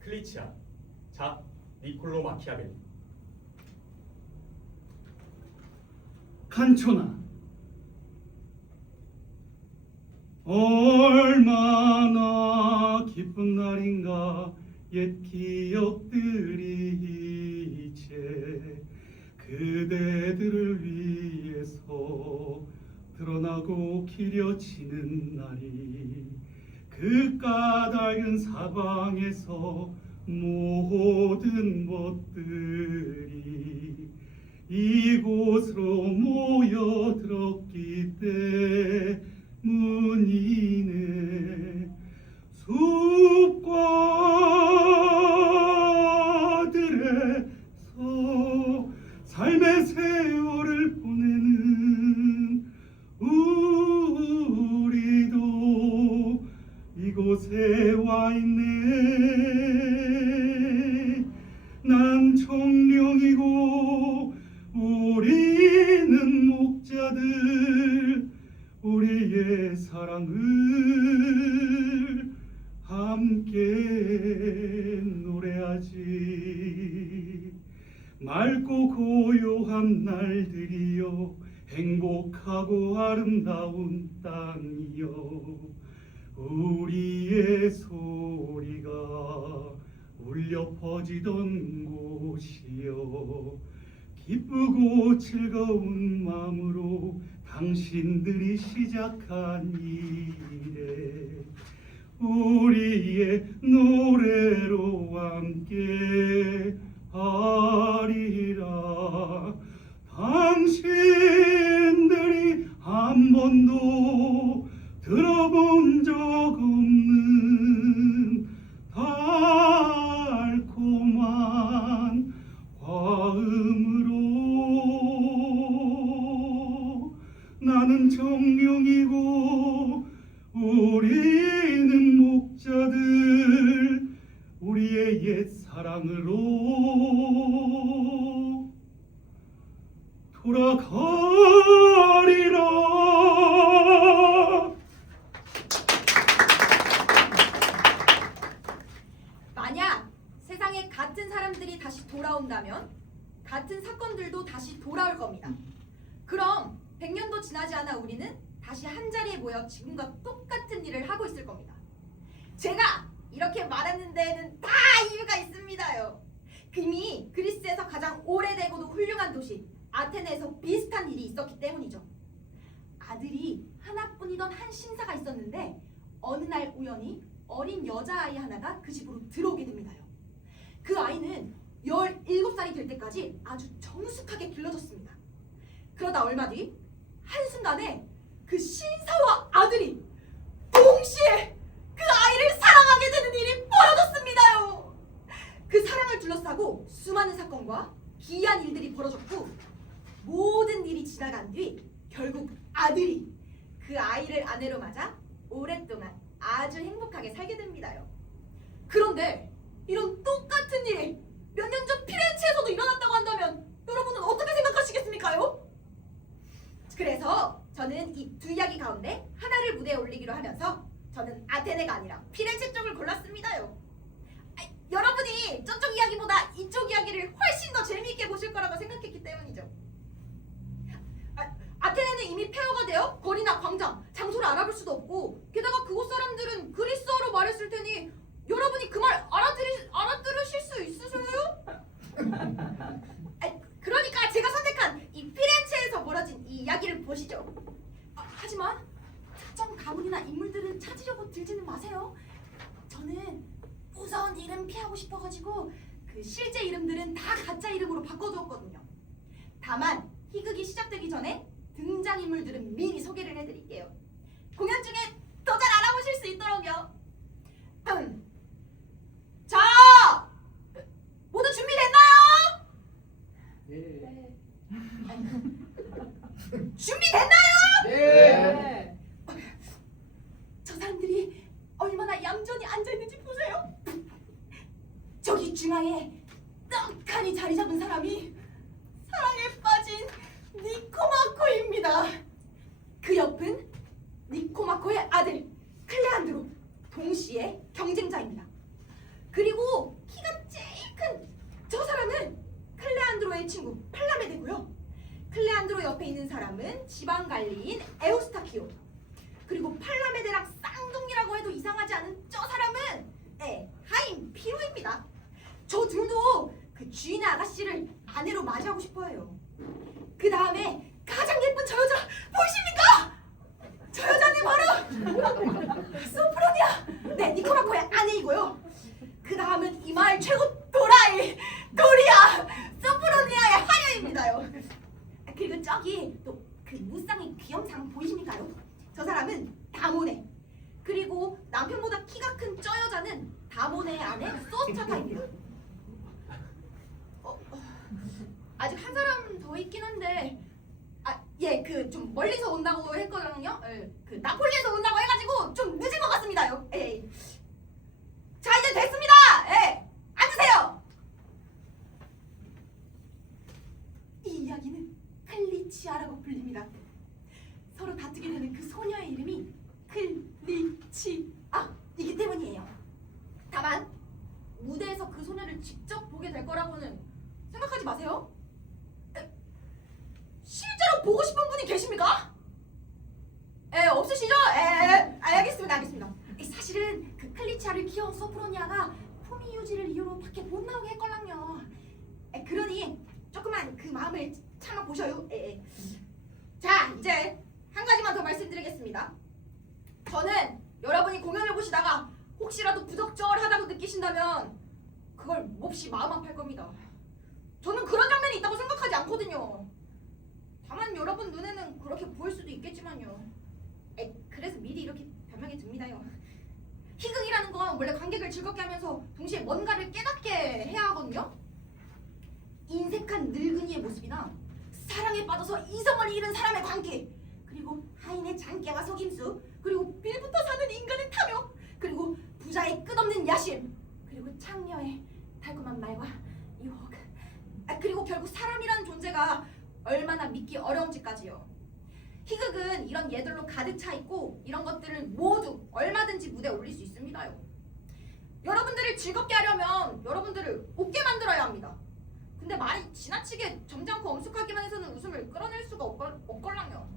클리치아, 자 니콜로 마키아벨리. 간초나, 얼마나 기쁜 날인가. 옛 기억들이 이제 그대들을 위해서 드러나고 기려지는 날이, 그 까닭은 사방에서 모든 것들이 이곳으로 모여들었기 때문이네. 숲과들에서 삶의 세월을 보내는 우리도 이곳에 와 있네. 난 청룡이고 우리는 목자들, 우리의 사랑을 함께 노래하지. 맑고 고요한 날들이여, 행복하고 아름다운 땅이여, 우리의 소리가 울려 퍼지던 곳이여, 기쁘고 즐거운 마음으로 당신들이 시작한 일에 우리의 노래로 함께 하리라. 당신들이 한 번도 들어본 적 없는 달콤한 화음으로, 나는 청룡이고 우리는 목자들, 우리의 옛 사랑으로 돌아가리라. 만약 세상에 같은 사람들이 다시 돌아온다면 같은 사건들도 다시 돌아올 겁니다. 그럼 100년도 지나지 않아 우리는 다시 한자리에 모여 지금과 똑같은 일을 하고 있을 겁니다. 제가 이렇게 말하는 데에는 다 이유가 있습니다요. 이미 그리스에서 가장 오래되고도 훌륭한 도시 아테네에서 비슷한 일이 있었기 때문이죠. 아들이 하나뿐이던 한 신사가 있었는데 어느 날 우연히 어린 여자아이 하나가 그 집으로 들어오게 됩니다요. 그 아이는 17살이 될 때까지 아주 정숙하게 길러졌습니다. 그러다 얼마 뒤 한순간에 그 신사와 아들이 동시에 그 아이를 사랑하게 되는 일이 벌어졌습니다요. 그 사랑을 둘러싸고 수많은 사건과 기이한 일들이 벌어졌고, 모든 일이 지나간 뒤 결국 아들이 그 아이를 아내로 맞아 오랫동안 아주 행복하게 살게 됩니다요. 그런데 이런 똑같은 일이 몇 년 전 피렌체에서도 일어났다고 한다면 여러분은 어떻게 생각하시겠습니까요? 그래서 저는 이 두 이야기 가운데 하나를 무대에 올리기로 하면서 저는 아테네가 아니라 피렌체 쪽을 골랐습니다요. 여러분이 저쪽 이야기보다 이쪽 이야기를 훨씬 더 재미있게 보실 거라고 생각했기 때문이죠. 아테네는 이미 폐허가 되어 거리나 광장, 장소를 알아볼 수도 없고, 게다가 그곳 사람들은 그리스어로 말했을 테니 여러분이 그 말 알아들으실 수 있으세요? 그러니까 제가 선택한 이 피렌체에서 벌어진 이 이야기를 보시죠. 하지만 특정 가문이나 인물들은 찾으려고 들지는 마세요. 저는 무서운 이름 피하고 싶어가지고 그 실제 이름들은 다 가짜 이름으로 바꿔두었거든요. 다만 희극이 시작되기 전에 등장인물들은 미리 소개를 해드릴게요. 공연 중에 더 잘 알아보실 수 있도록요. 자, 모두 준비됐나요? 네. 준비됐나요? 네. 저 사람들이 얼마나 얌전히 앉아있는지 보세요. 저기 중앙에 떡하니 자리 잡은 사람이 사랑에 빠진 니코마코입니다. 그 옆은 니코마코의 아들 클레안드로, 동시에 경쟁자입니다. 그리고 키가 제일 큰 저 사람은 클레안드로의 친구 팔라메데고요. 클레안드로 옆에 있는 사람은 지방관리인 에우스타키오. 그리고 팔라메데랑 쌍둥이라고 해도 이상하지 않은 저 사람은 하임 피로입니다. 저 둘도 그 주인의 아가씨를 아내로 맞이하고 싶어해요. 그 다음에 가장 예쁜 저 여자 보이십니까? 저 여자는 바로 소프로니아, 네, 니코마코의 아내이고요. 그 다음은 이 마을 최고 도라이 도리아 소프로니아의 하녀입니다요. 그리고 저기 또 그 무쌍의 귀염상 보이십니까요? 저 사람은 다모네. 그리고 남편보다 키가 큰 저 여자는 다모네의 아내 소스차카입니다. 아직 한 사람 더 있긴 한데, 그 좀 멀리서 온다고 했거든요. 그 나폴리에서 온다고 해가지고 좀 늦은 것 같습니다요. 자, 이제 됐습니다. 앉으세요. 이 이야기는 클리치아라고 불립니다. 서로 다투게 되는 그 소녀의 이름이 클리치아이기 때문이에요. 다만 무대에서 그 소녀를 직접 보게 될 거라고는 생각하지 마세요. 실제로 보고 싶은 분이 계십니까? 없으시죠? 알겠습니다. 사실은 그 클리치아를 키워온 소프로니아가 품위 유지를 이유로 밖에 못 나오게 했걸랑요. 그러니 조금만 그 마음을 참아 보셔요. 자, 이제 한 가지만 더 말씀드리겠습니다. 저는 여러분이 공연을 보시다가 혹시라도 부적절하다고 느끼신다면 그걸 몹시 마음 아파할 겁니다. 저는 그런 장면이 있다고 생각하지 않거든요. 다만 여러분 눈에는 그렇게 보일 수도 있겠지만요. 그래서 미리 이렇게 변명이 듭니다요. 희극이라는 건 원래 관객을 즐겁게 하면서 동시에 뭔가를 깨닫게 해야 하거든요. 인색한 늙은이의 모습이나 사랑에 빠져서 이성을 잃은 사람의 관계, 그리고 하인의 장깨와 속임수, 그리고 빌부터 사는 인간의 탐욕, 그리고 부자의 끝없는 야심, 그리고 창녀의 달콤한 말과 유혹, 그리고 결국 사람이라는 존재가 얼마나 믿기 어려운지까지요. 희극은 이런 예들로 가득 차 있고 이런 것들을 모두 얼마든지 무대에 올릴 수 있습니다요. 여러분들을 즐겁게 하려면 여러분들을 웃게 만들어야 합니다. 근데 말이 지나치게 점잖고 엄숙하기만 해서는 웃음을 끌어낼 수가 없걸랑요.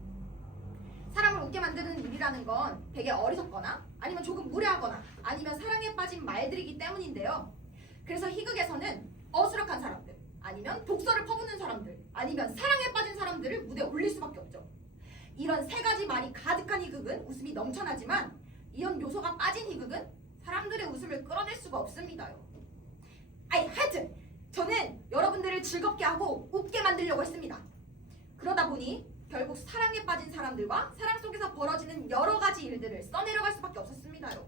사람을 웃게 만드는 일이라는 건 되게 어리석거나 아니면 조금 무례하거나 아니면 사랑에 빠진 말들이기 때문인데요. 그래서 희극에서는 어수룩한 사람들, 아니면 독서를 퍼붓는 사람들, 아니면 사랑에 빠진 사람들을 무대에 올릴 수밖에 없죠. 이런 세 가지 말이 가득한 희극은 웃음이 넘쳐나지만 이런 요소가 빠진 희극은 사람들의 웃음을 끌어낼 수가 없습니다요. 하여튼 저는 여러분들을 즐겁게 하고 웃게 만들려고 했습니다. 그러다 보니 결국 사랑에 빠진 사람들과 사랑 속에서 벌어지는 여러 가지 일들을 써내려갈 수밖에 없었습니다요.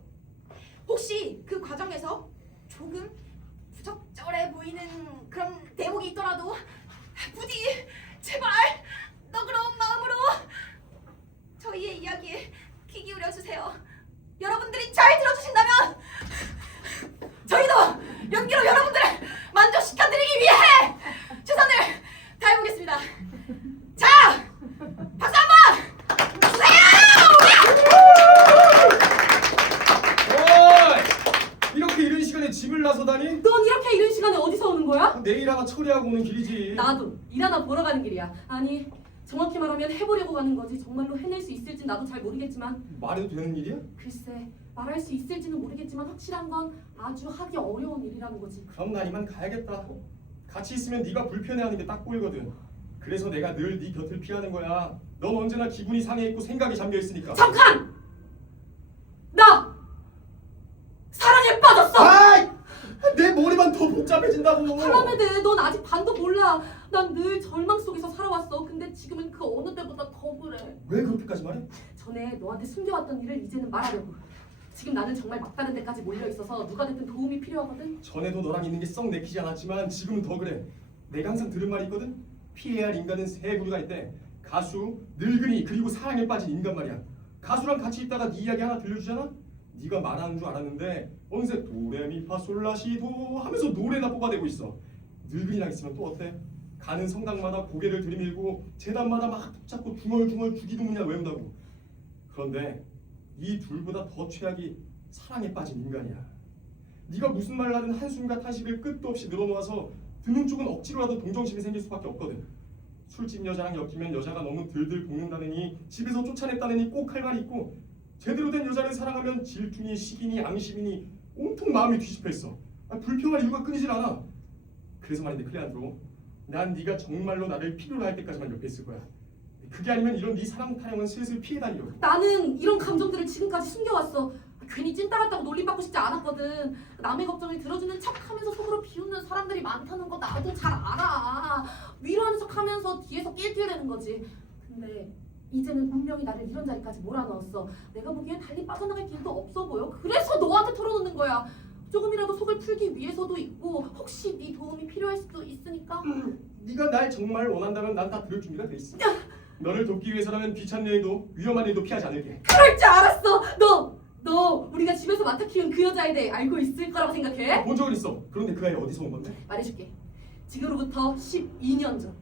혹시 그 과정에서 조금 부적절해 보이는 그런 대목이 있더라도 부디 제발 너그러운 마음으로 저희의 이야기에 귀 기울여 주세요. 여러분들이 잘 들어주신다면 저희도 연기로 여러분들을 만족시켜드리기 위해 최선을 다해보겠습니다. 자, 박수 한번 주세요! 이렇게 이른 시간에 집을 나서다니? 넌 이렇게 이른 시간에 어디서 오는 거야? 내일 하나 처리하고 오는 길이지. 나도 일하나 보러 가는 길이야. 아니, 정확히 말하면 해보려고 가는 거지. 정말로 해낼 수 있을진 나도 잘 모르겠지만, 말해도 되는 일이야? 글쎄, 말할 수 있을지는 모르겠지만 확실한 건 아주 하기 어려운 일이라는 거지. 그럼 난 이만 가야겠다. 같이 있으면 네가 불편해하는 게 딱 보이거든. 그래서 내가 늘 네 곁을 피하는 거야. 넌 언제나 기분이 상해 있고 생각이 잠겨 있으니까. 잠깐! 나 사랑에 빠졌어! 아이! 내 머리만 더 복잡해진다고. 팔라메데, 넌 아직 반도 몰라. 난 늘 절망 속에서 살아왔어. 근데 지금은 그 어느 때보다 더 그래. 왜 그렇게까지 말해? 전에 너한테 숨겨왔던 일을 이제는 말하려고. 지금 나는 정말 막다른 데까지 몰려있어서 누가 됐든 도움이 필요하거든. 전에도 너랑 있는 게 썩 내키지 않았지만 지금은 더 그래. 내가 항상 들은 말이 있거든. 피해야 할 인간은 세 부류가 있대. 가수, 늙은이, 그리고 사랑에 빠진 인간 말이야. 가수랑 같이 있다가 네 이야기 하나 들려주잖아? 네가 말하는 줄 알았는데 어느새 도레미파솔라시도 하면서 노래나 뽑아대고 있어. 늙은이랑 있으면 또 어때? 가는 성당마다 고개를 들이밀고 재단마다 막 붙잡고 중얼중얼 주기도문이나 외운다고. 그런데 이 둘보다 더 최악이 사랑에 빠진 인간이야. 네가 무슨 말을 하든 한숨과 탄식을 끝도 없이 늘어놓아서 듣는 쪽은 억지로라도 동정심이 생길 수밖에 없거든. 술집 여자랑 엮이면 여자가 너무 들들 볶는다느니 집에서 쫓아냈다느니 꼭 할 말이 있고, 제대로 된 여자를 사랑하면 질투니 시기니 앙심이니 온통 마음이 뒤집혀 있어. 불평할 이유가 끊이질 않아. 그래서 말인데 클레안드로, 난 네가 정말로 나를 필요로 할 때까지만 옆에 있을 거야. 그게 아니면 이런 네 사랑 타령은 슬슬 피해 다니려고. 나는 이런 감정들을 지금까지 숨겨왔어. 괜히 찐따 같다고 놀림받고 싶지 않았거든. 남의 걱정을 들어주는 척하면서 속으로 비웃는 사람들이 많다는 거 나도 잘 알아. 위로하는 척하면서 뒤에서 낄낄대는 거지. 근데 이제는 운명이 나를 이런 자리까지 몰아넣었어. 내가 보기엔 달리 빠져나갈 길도 없어 보여. 그래서 너한테 털어놓는 거야. 조금이라도 속을 풀기 위해서도 있고, 혹시 네 도움이 필요할 수도 있으니까. 네가 날 정말 원한다면 난 다 들을 준비가 돼 있어. 너를 돕기 위해서라면 귀찮은 일도 위험한 일도 피하지 않을게. 그럴 줄 알았어. 너 우리가 집에서 맡아 키운 그 여자에 대해 알고 있을 거라고 생각해? 본 적은 있어. 그런데 그 아이 어디서 온 건데? 말해줄게. 지금으로부터 12년 전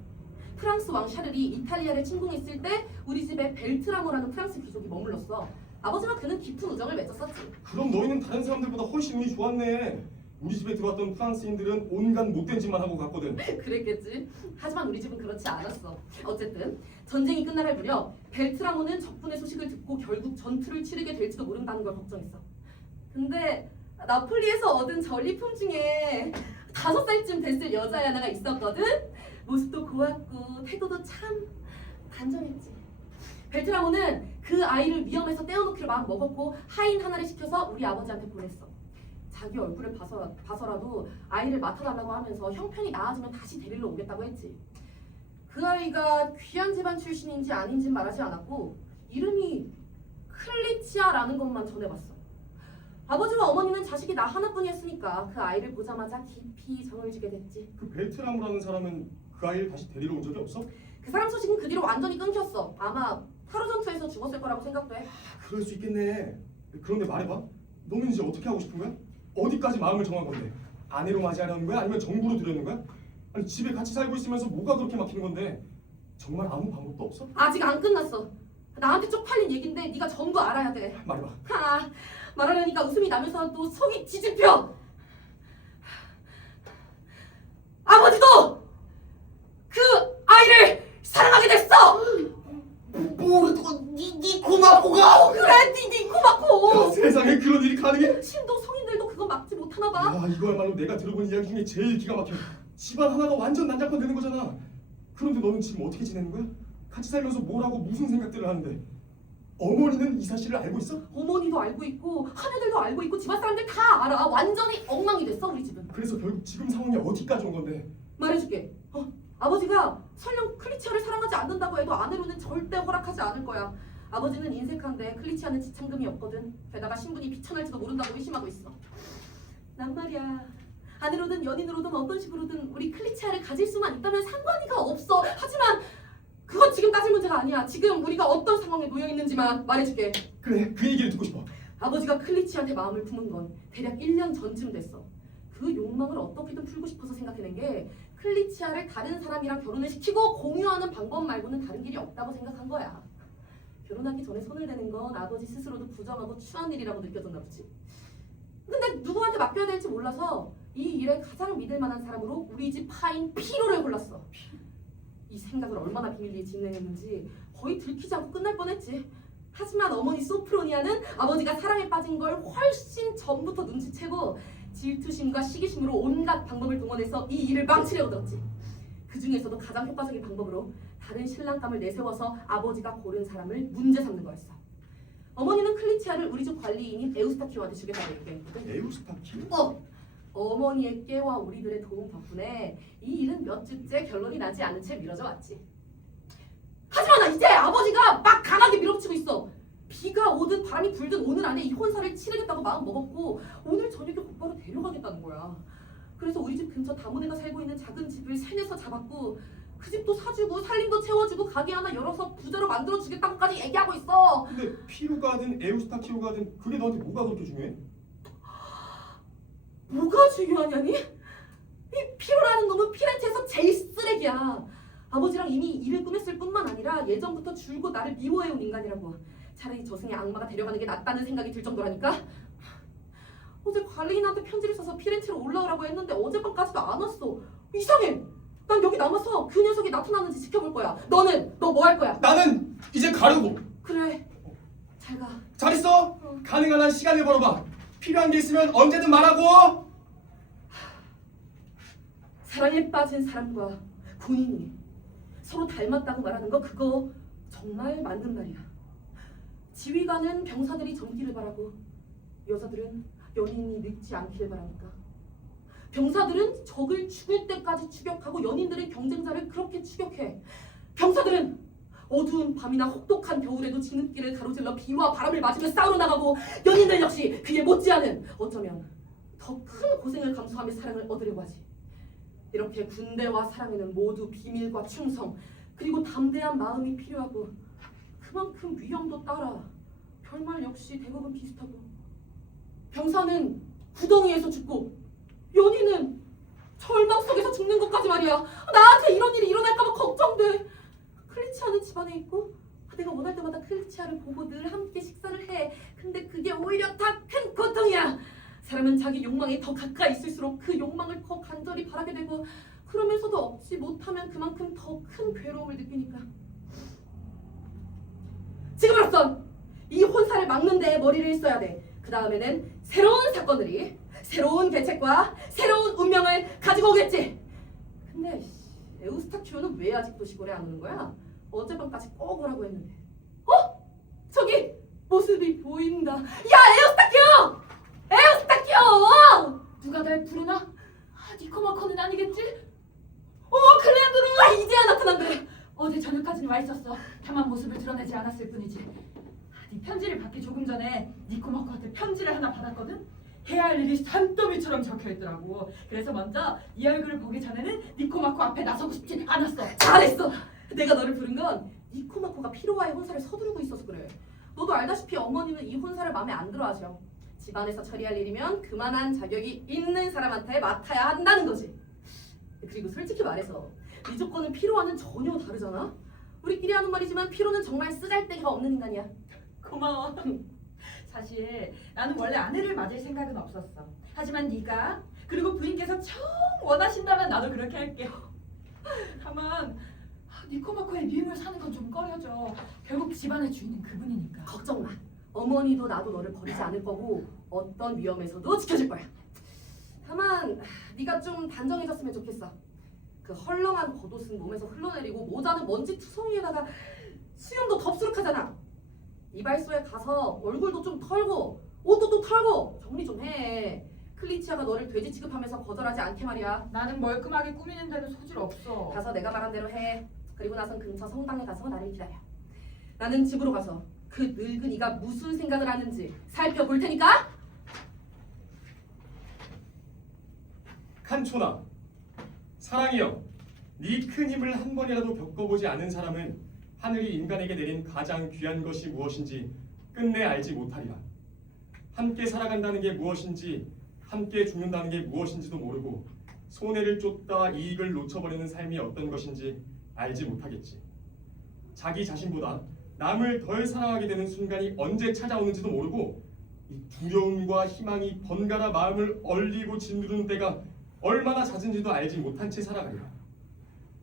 프랑스 왕 샤를이 이탈리아를 침공했을 때 우리 집에 벨트라모라는 프랑스 귀족이 머물렀어. 아버지와 그는 깊은 우정을 맺었었지. 그럼 너희는 다른 사람들보다 훨씬 운이 좋았네. 우리 집에 들어왔던 프랑스인들은 온갖 못된 짓만 하고 갔거든. 그랬겠지. 하지만 우리 집은 그렇지 않았어. 어쨌든 전쟁이 끝나갈 무렵 벨트라모는 적군의 소식을 듣고 결국 전투를 치르게 될지도 모른다는 걸 걱정했어. 근데 나폴리에서 얻은 전리품 중에 5살쯤 됐을 여자애 하나가 있었거든. 모습도 고왔고 태도도 참 단정했지. 벨트라모는 그 아이를 위험해서 떼어놓기로 마음 먹었고 하인 하나를 시켜서 우리 아버지한테 보냈어. 자기 얼굴을 봐서라도 아이를 맡아달라고 하면서 형편이 나아지면 다시 데리러 오겠다고 했지. 그 아이가 귀한 집안 출신인지 아닌지 말하지 않았고 이름이 클리치아라는 것만 전해봤어. 아버지와 어머니는 자식이 나 하나뿐이었으니까 그 아이를 보자마자 깊이 정을 지게 됐지. 그 벨트라무라는 사람은 그 아이를 다시 데리러 온 적이 없어? 그 사람 소식은 그 뒤로 완전히 끊겼어. 아마 타로 전투에서 죽었을 거라고 생각돼. 그럴 수 있겠네. 그런데 말해봐. 너는 이제 어떻게 하고 싶은 거야? 어디까지 마음을 정한 건데? 아내로 맞이하려는 거야? 아니면 정부로 들여는 거야? 아니 집에 같이 살고 있으면서 뭐가 그렇게 막히는 건데? 정말 아무 방법도 없어? 아직 안 끝났어. 나한테 쪽팔린 얘긴데 네가 전부 알아야 돼. 말해봐. 말하려니까 웃음이 나면서 또 속이 뒤집혀. 아버지도 그 아이를 사랑하게 됐어. 네 고마고가? 그래, 네 고맙고. 세상에 그런 일이 가능해? 신도 성인들도 그건 막지 못하나 봐. 야, 이거야말로 내가 들어본 이야기 중에 제일 기가 막혀. 집안 하나가 완전 난장판 되는 거잖아. 그런데 너는 지금 어떻게 지내는 거야? 같이 살면서 뭘 하고 무슨 생각들을 하는데? 어머니는 이 사실을 알고 있어? 어머니도 알고 있고 하녀들도 알고 있고 집안 사람들 다 알아. 완전히 엉망이 됐어 우리 집은. 그래서 결국 지금 상황이 어디까지 온 건데? 말해줄게. 아버지가 설령 클리치아를 사랑하지 않는다고 해도 아내로는 절대 허락하지 않을 거야. 아버지는 인색한데 클리치아는 지참금이 없거든. 게다가 신분이 비천할지도 모른다고 의심하고 있어. 난 말이야, 아내로든 연인으로든 어떤 식으로든 우리 클리치아를 가질 수만 있다면 상관이가 없어. 하지만 그건 지금 따질 문제가 아니야. 지금 우리가 어떤 상황에 놓여 있는지만 말해줄게. 그래, 그 얘기를 듣고 싶어. 아버지가 클리치한테 마음을 품은 건 대략 1년 전쯤 됐어. 그 욕망을 어떻게든 풀고 싶어서 생각해낸 게 클리치아를 다른 사람이랑 결혼을 시키고 공유하는 방법 말고는 다른 길이 없다고 생각한 거야. 결혼하기 전에 손을 대는 건 아버지 스스로도 부정하고 추한 일이라고 느껴졌나 보지. 근데 누구한테 맡겨야 될지 몰라서 이 일에 가장 믿을 만한 사람으로 우리 집 파인 피로를 골랐어. 이 생각을 얼마나 비밀리에 진행했는지 거의 들키지 않고 끝날 뻔했지. 하지만 어머니 소프로니아는 아버지가 사랑에 빠진 걸 훨씬 전부터 눈치채고 질투심과 시기심으로 온갖 방법을 동원해서 이 일을 망치려고 들었지. 그 중에서도 가장 효과적인 방법으로 다른 신랑감을 내세워서 아버지가 고른 사람을 문제 삼는 거였어. 어머니는 클리치아를 우리 집 관리인인 에우스타키오한테 주겠다고 얘기했거든. 에우스타키오? 어머니의 깨와 우리들의 도움 덕분에 이 일은 몇 주째 결론이 나지 않은 채 미뤄져 왔지. 하지만 이제 아버지가 막 강하게 밀어붙이고 있어. 비가 오든 바람이 불든 오늘 안에 이 혼사를 치르겠다고 마음 먹었고 오늘 저녁에 곧바로 데려가겠다는 거야. 그래서 우리 집 근처 다모네가 살고 있는 작은 집을 세내서 잡았고 그 집도 사주고 살림도 채워주고 가게 하나 열어서 부자로 만들어주겠다고까지 얘기하고 있어. 근데 피루가든 에우스타키오가든 그게 너한테 뭐가 그렇게 중요해? 뭐가 중요하냐니? 이 피로라는 놈은 피렌체에서 제일 쓰레기야. 아버지랑 이미 일을 꾸몄을 뿐만 아니라 예전부터 줄곧 나를 미워해온 인간이라고. 차라리 저승의 악마가 데려가는 게 낫다는 생각이 들 정도라니까. 어제 관리인한테 편지를 써서 피렌체로 올라오라고 했는데 어젯밤까지도 안 왔어. 이상해. 난 여기 남아서 그 녀석이 나타나는지 지켜볼 거야. 너는? 너 뭐 할 거야? 나는 이제 가려고. 그래. 잘 가. 잘 있어. 가능한 한 시간을 벌어봐. 필요한 게 있으면 언제든 말하고. 사랑에 빠진 사람과 군인이 서로 닮았다고 말하는 거 그거 정말 맞는 말이야. 지휘관은 병사들이 젊기를 바라고 여자들은 연인이 늙지 않기를 바라니까. 병사들은 적을 죽을 때까지 추격하고 연인들은 경쟁자를 그렇게 추격해. 병사들은 어두운 밤이나 혹독한 겨울에도 지름길을 가로질러 비와 바람을 맞으며 싸우러 나가고 연인들 역시 그에 못지않은 어쩌면 더 큰 고생을 감수하며 사랑을 얻으려고 하지. 이렇게 군대와 사랑에는 모두 비밀과 충성 그리고 담대한 마음이 필요하고 그만큼 위험도 따라 결말 역시 대부분 비슷하고 병사는 구덩이에서 죽고 연인은 절망 속에서 죽는 것까지 말이야. 나한테 이런 일이 일어날까봐 걱정돼. 클리치아는 집안에 있고 내가 원할 때마다 클리치아를 보고 늘 함께 식사를 해. 근데 그게 오히려 다 큰 고통이야. 사람은 자기 욕망에 더 가까이 있을수록 그 욕망을 더 간절히 바라게 되고 그러면서도 얻지 못하면 그만큼 더 큰 괴로움을 느끼니까. 지금으로선 이 혼사를 막는 데에 머리를 써야 돼. 그 다음에는 새로운 사건들이 새로운 대책과 새로운 운명을 가지고 오겠지. 근데 에우스타키오는 왜 아직도 시골에 안 오는 거야? 어젯밤까지 꼭 오라고 했는데. 저기 모습이 보인다. 야 에우스타키오! 에우스타키오! 누가 날 부르나? 니코마코는 아니겠지? 클레안드로! 이제야 나타난대. 어제 저녁까지는 와 있었어. 다만 모습을 드러내지 않았을 뿐이지. 네 편지를 받기 조금 전에 니코마코한테 편지를 하나 받았거든? 해야 할 일이 산더미처럼 적혀있더라고. 그래서 먼저 네 얼굴을 보기 전에는 니코마코 앞에 나서고 싶지 않았어. 잘했어. 내가 너를 부른 건 니코마코가 피로와의 혼사를 서두르고 있어서 그래. 너도 알다시피 어머니는 이 혼사를 마음에 안 들어하셔. 집안에서 처리할 일이면 그만한 자격이 있는 사람한테 맡아야 한다는 거지. 그리고 솔직히 말해서 네 조건은 피로와는 전혀 다르잖아. 우리끼리 하는 말이지만 피로는 정말 쓰잘데기가 없는 인간이야. 고마워. 사실 나는 원래 아내를 맞을 생각은 없었어. 하지만 네가 그리고 부인께서 정 원하신다면 나도 그렇게 할게. 다만 니코마코의 미움을 사는 건 좀 꺼려져. 결국 집안의 주인은 그분이니까. 걱정 마. 어머니도 나도 너를 버리지 않을 거고 어떤 위험에서도 지켜줄 거야. 다만 네가 좀 단정해졌으면 좋겠어. 그 헐렁한 겉옷은 몸에서 흘러내리고 모자는 먼지 투성이에다가 수염도 덥수룩하잖아. 이발소에 가서 얼굴도 좀 털고 옷도 또 털고 정리 좀 해. 클리치아가 너를 돼지 취급하면서 거절하지 않게 말이야. 나는 멀끔하게 꾸미는 데는 소질 없어. 가서 내가 말한 대로 해. 그리고 나선 근처 성당에 가서 나를 기다려. 나는 집으로 가서 그 늙은이가 무슨 생각을 하는지 살펴볼 테니까. 칸초나, 사랑이여, 네 큰 힘을 한 번이라도 겪어보지 않은 사람은 하늘이 인간에게 내린 가장 귀한 것이 무엇인지 끝내 알지 못하리라. 함께 살아간다는 게 무엇인지, 함께 죽는다는 게 무엇인지도 모르고 손해를 쫓다 이익을 놓쳐버리는 삶이 어떤 것인지 알지 못하겠지. 자기 자신보다 남을 덜 사랑하게 되는 순간이 언제 찾아오는지도 모르고 이 두려움과 희망이 번갈아 마음을 얼리고 짓누르는 때가 얼마나 잦은지도 알지 못한 채 살아가리라.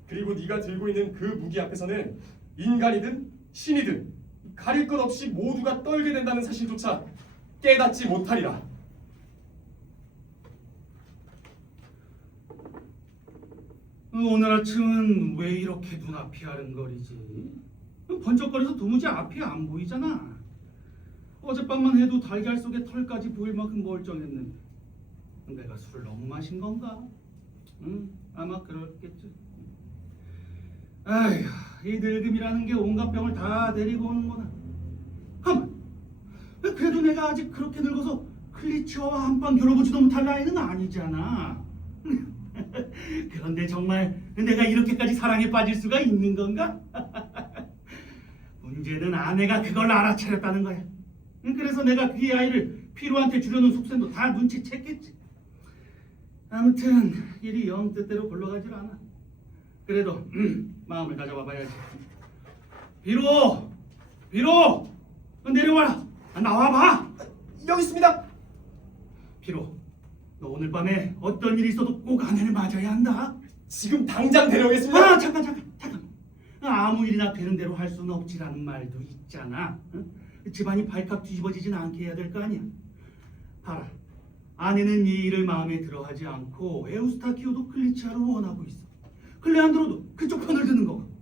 그리고 네가 들고 있는 그 무기 앞에서는 인간이든 신이든 가릴 것 없이 모두가 떨게 된다는 사실조차 깨닫지 못하리라. 오늘 아침은 왜 이렇게 눈앞이 아른거리지? 번쩍거려서 도무지 앞이 안 보이잖아. 어젯밤만 해도 달걀 속에 털까지 보일 만큼 멀쩡했는데 내가 술을 너무 마신 건가? 아마 그렇겠지. 아휴, 이 늙음이라는 게 온갖 병을 다 데리고 오는구나. 가만, 그래도 내가 아직 그렇게 늙어서 클리치아와 한판 겨뤄보지도 못할 나이는 아니잖아. 그런데 정말 내가 이렇게까지 사랑에 빠질 수가 있는 건가? 문제는 아내가 그걸 알아차렸다는 거야. 그래서 내가 그 아이를 피로한테 주려는 속셈도 다 눈치챘겠지. 아무튼 일이 영 뜻대로 굴러가질 않아. 그래도 마음을 가져봐 봐야지. 비로 내려와라. 나와봐. 여기 있습니다. 비로, 너 오늘 밤에 어떤 일이 있어도 꼭 아내를 맞아야 한다. 지금 당장 데려오겠습니다. 잠깐. 아무 일이나 되는 대로 할 수는 없지라는 말도 있잖아. 응? 집안이 발칵 뒤집어지진 않게 해야 될 거 아니야. 봐라, 아내는 이 일을 마음에 들어하지 않고 에우스타키오도 클리치아를 원하고 있어. 클레안드로도 그쪽 편을 드는 거고.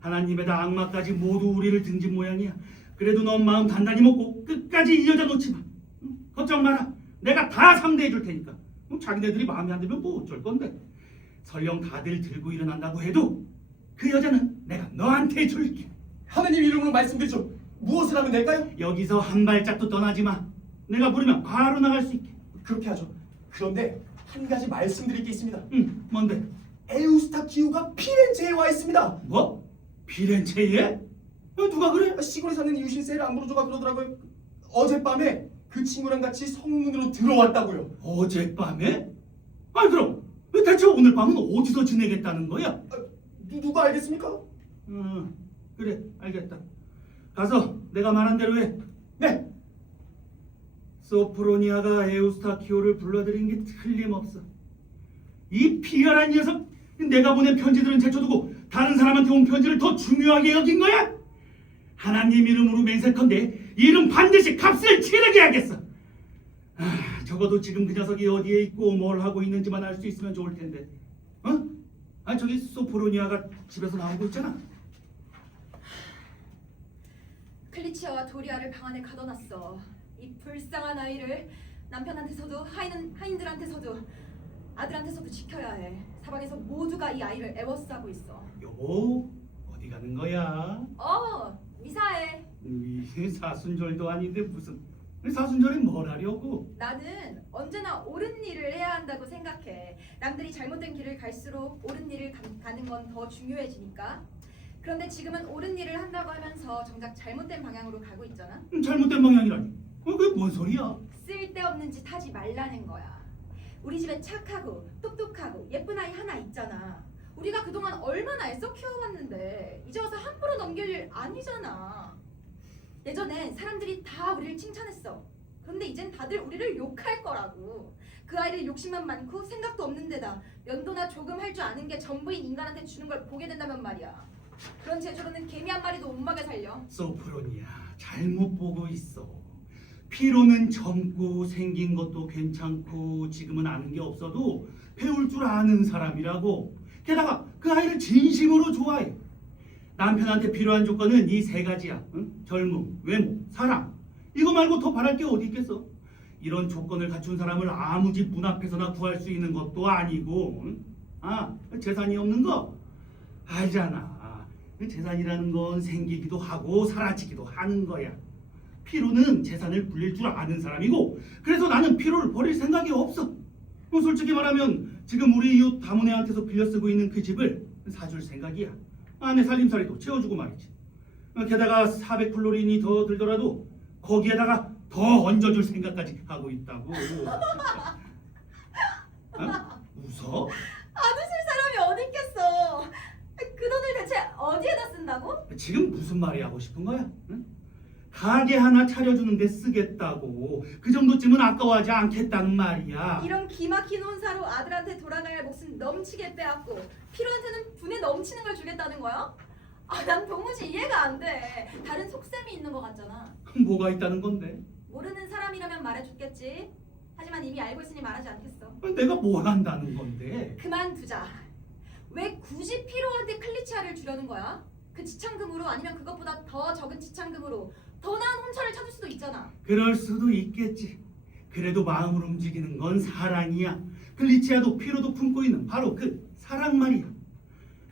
하나님에다 악마까지 모두 우리를 등진 모양이야. 그래도 넌 마음 단단히 먹고 끝까지 이 여자 놓지 마. 응? 걱정 마라. 내가 다 상대해 줄 테니까. 자기네들이 마음에 안 들면 뭐 어쩔 건데. 설령 다들 들고 일어난다고 해도 그 여자는 내가 너한테 줄게. 하느님 이름으로 말씀드리죠. 무엇을 하면 될까요? 여기서 한 발짝도 떠나지 마. 내가 부르면 바로 나갈 수 있게. 그렇게 하죠. 그런데 한 가지 말씀드릴 게 있습니다. 응, 뭔데? 에우스타키오가 피렌체에 와 있습니다. 뭐? 피렌체에? 누가 그래? 시골에 사는 이웃인 셀 암브로조가 그러더라고요. 어젯밤에 그 친구랑 같이 성문으로 들어왔다고요. 어젯밤에? 아니 그럼 대체 오늘 밤은 어디서 지내겠다는 거야? 누가 알겠습니까? 그래, 알겠다. 가서 내가 말한 대로 해. 네. 소프로니아가 에우스타키오를 불러들인 게 틀림없어. 이 비열한 녀석, 내가 보낸 편지들은 제쳐두고 다른 사람한테 온 편지를 더 중요하게 여긴 거야? 하나님 이름으로 맹세컨대 이름 반드시 값을 치르게 하겠어. 적어도 지금 그 녀석이 어디에 있고 뭘 하고 있는지만 알 수 있으면 좋을 텐데. 저기 소프로니아가 집에서 나오고 있잖아. 클리치아와 도리아를 방 안에 가둬놨어. 이 불쌍한 아이를 남편한테서도 하인들한테서도 아들한테서도 지켜야 해. 사방에서 모두가 이 아이를 애워싸고 있어. 여보, 어디 가는 거야? 미사해. 이 사순절도 아닌데 무슨 사순절에 뭘 하려고? 나는 언제나 옳은 일을 해야 한다고 생각해. 남들이 잘못된 길을 갈수록 옳은 일을 가는 건 더 중요해지니까. 그런데 지금은 옳은 일을 한다고 하면서 정작 잘못된 방향으로 가고 있잖아. 잘못된 방향이라니. 그게 뭔 소리야? 쓸데없는 짓 하지 말라는 거야. 우리 집에 착하고 똑똑하고 예쁜 아이 하나 있잖아. 우리가 그동안 얼마나 애써 키워왔는데 이제 와서 함부로 넘길 일 아니잖아. 예전엔 사람들이 다 우리를 칭찬했어. 그런데 이젠 다들 우리를 욕할 거라고. 그 아이를 욕심만 많고 생각도 없는 데다 면도나 조금 할 줄 아는 게 전부인 인간한테 주는 걸 보게 된다면 말이야. 그런 제주로는 개미 한 마리도 못 먹여 살려. 소프로니아, 잘못 보고 있어. 피로는 젊고 생긴 것도 괜찮고 지금은 아는 게 없어도 배울 줄 아는 사람이라고. 게다가 그 아이를 진심으로 좋아해. 남편한테 필요한 조건은 이 세 가지야. 젊음, 외모, 사랑. 이거 말고 더 바랄 게 어디 있겠어? 이런 조건을 갖춘 사람을 아무 집 문 앞에서나 구할 수 있는 것도 아니고. 재산이 없는 거 알잖아. 재산이라는 건 생기기도 하고 사라지기도 하는 거야. 피로는 재산을 불릴 줄 아는 사람이고, 그래서 나는 피로를 버릴 생각이 없어. 솔직히 말하면 지금 우리 이웃 다문애한테서 빌려 쓰고 있는 그 집을 사줄 생각이야. 아내 살림살이도 채워주고 말이지. 게다가 400플로린이 더 들더라도 거기에다가 더 얹어줄 생각까지 하고 있다고. 웃어? 안 웃을 사람이 어디 있겠어. 그 돈을 대체 어디에다 쓴다고? 지금 무슨 말이 하고 싶은 거야? 응? 가게 하나 차려주는데 쓰겠다고. 그 정도쯤은 아까워하지 않겠다는 말이야. 이런 기막힌 혼사로 아들한테 돌아가야 할 몫은 넘치게 빼앗고 피로한테는 분에 넘치는 걸 주겠다는 거야? 난 도무지 이해가 안 돼. 다른 속셈이 있는 것 같잖아. 뭐가 있다는 건데? 모르는 사람이라면 말해줬겠지. 하지만 이미 알고 있으니 말하지 않겠어. 내가 뭘 한다는 건데? 그만두자. 왜 굳이 피로한테 클리치아를 주려는 거야? 그 지참금으로 아니면 그것보다 더 적은 지참금으로 더 나은 혼처를 찾을 수도 있잖아. 그럴 수도 있겠지. 그래도 마음을 움직이는 건 사랑이야. 클리치아도 피로도 품고 있는 바로 그 사랑 말이야.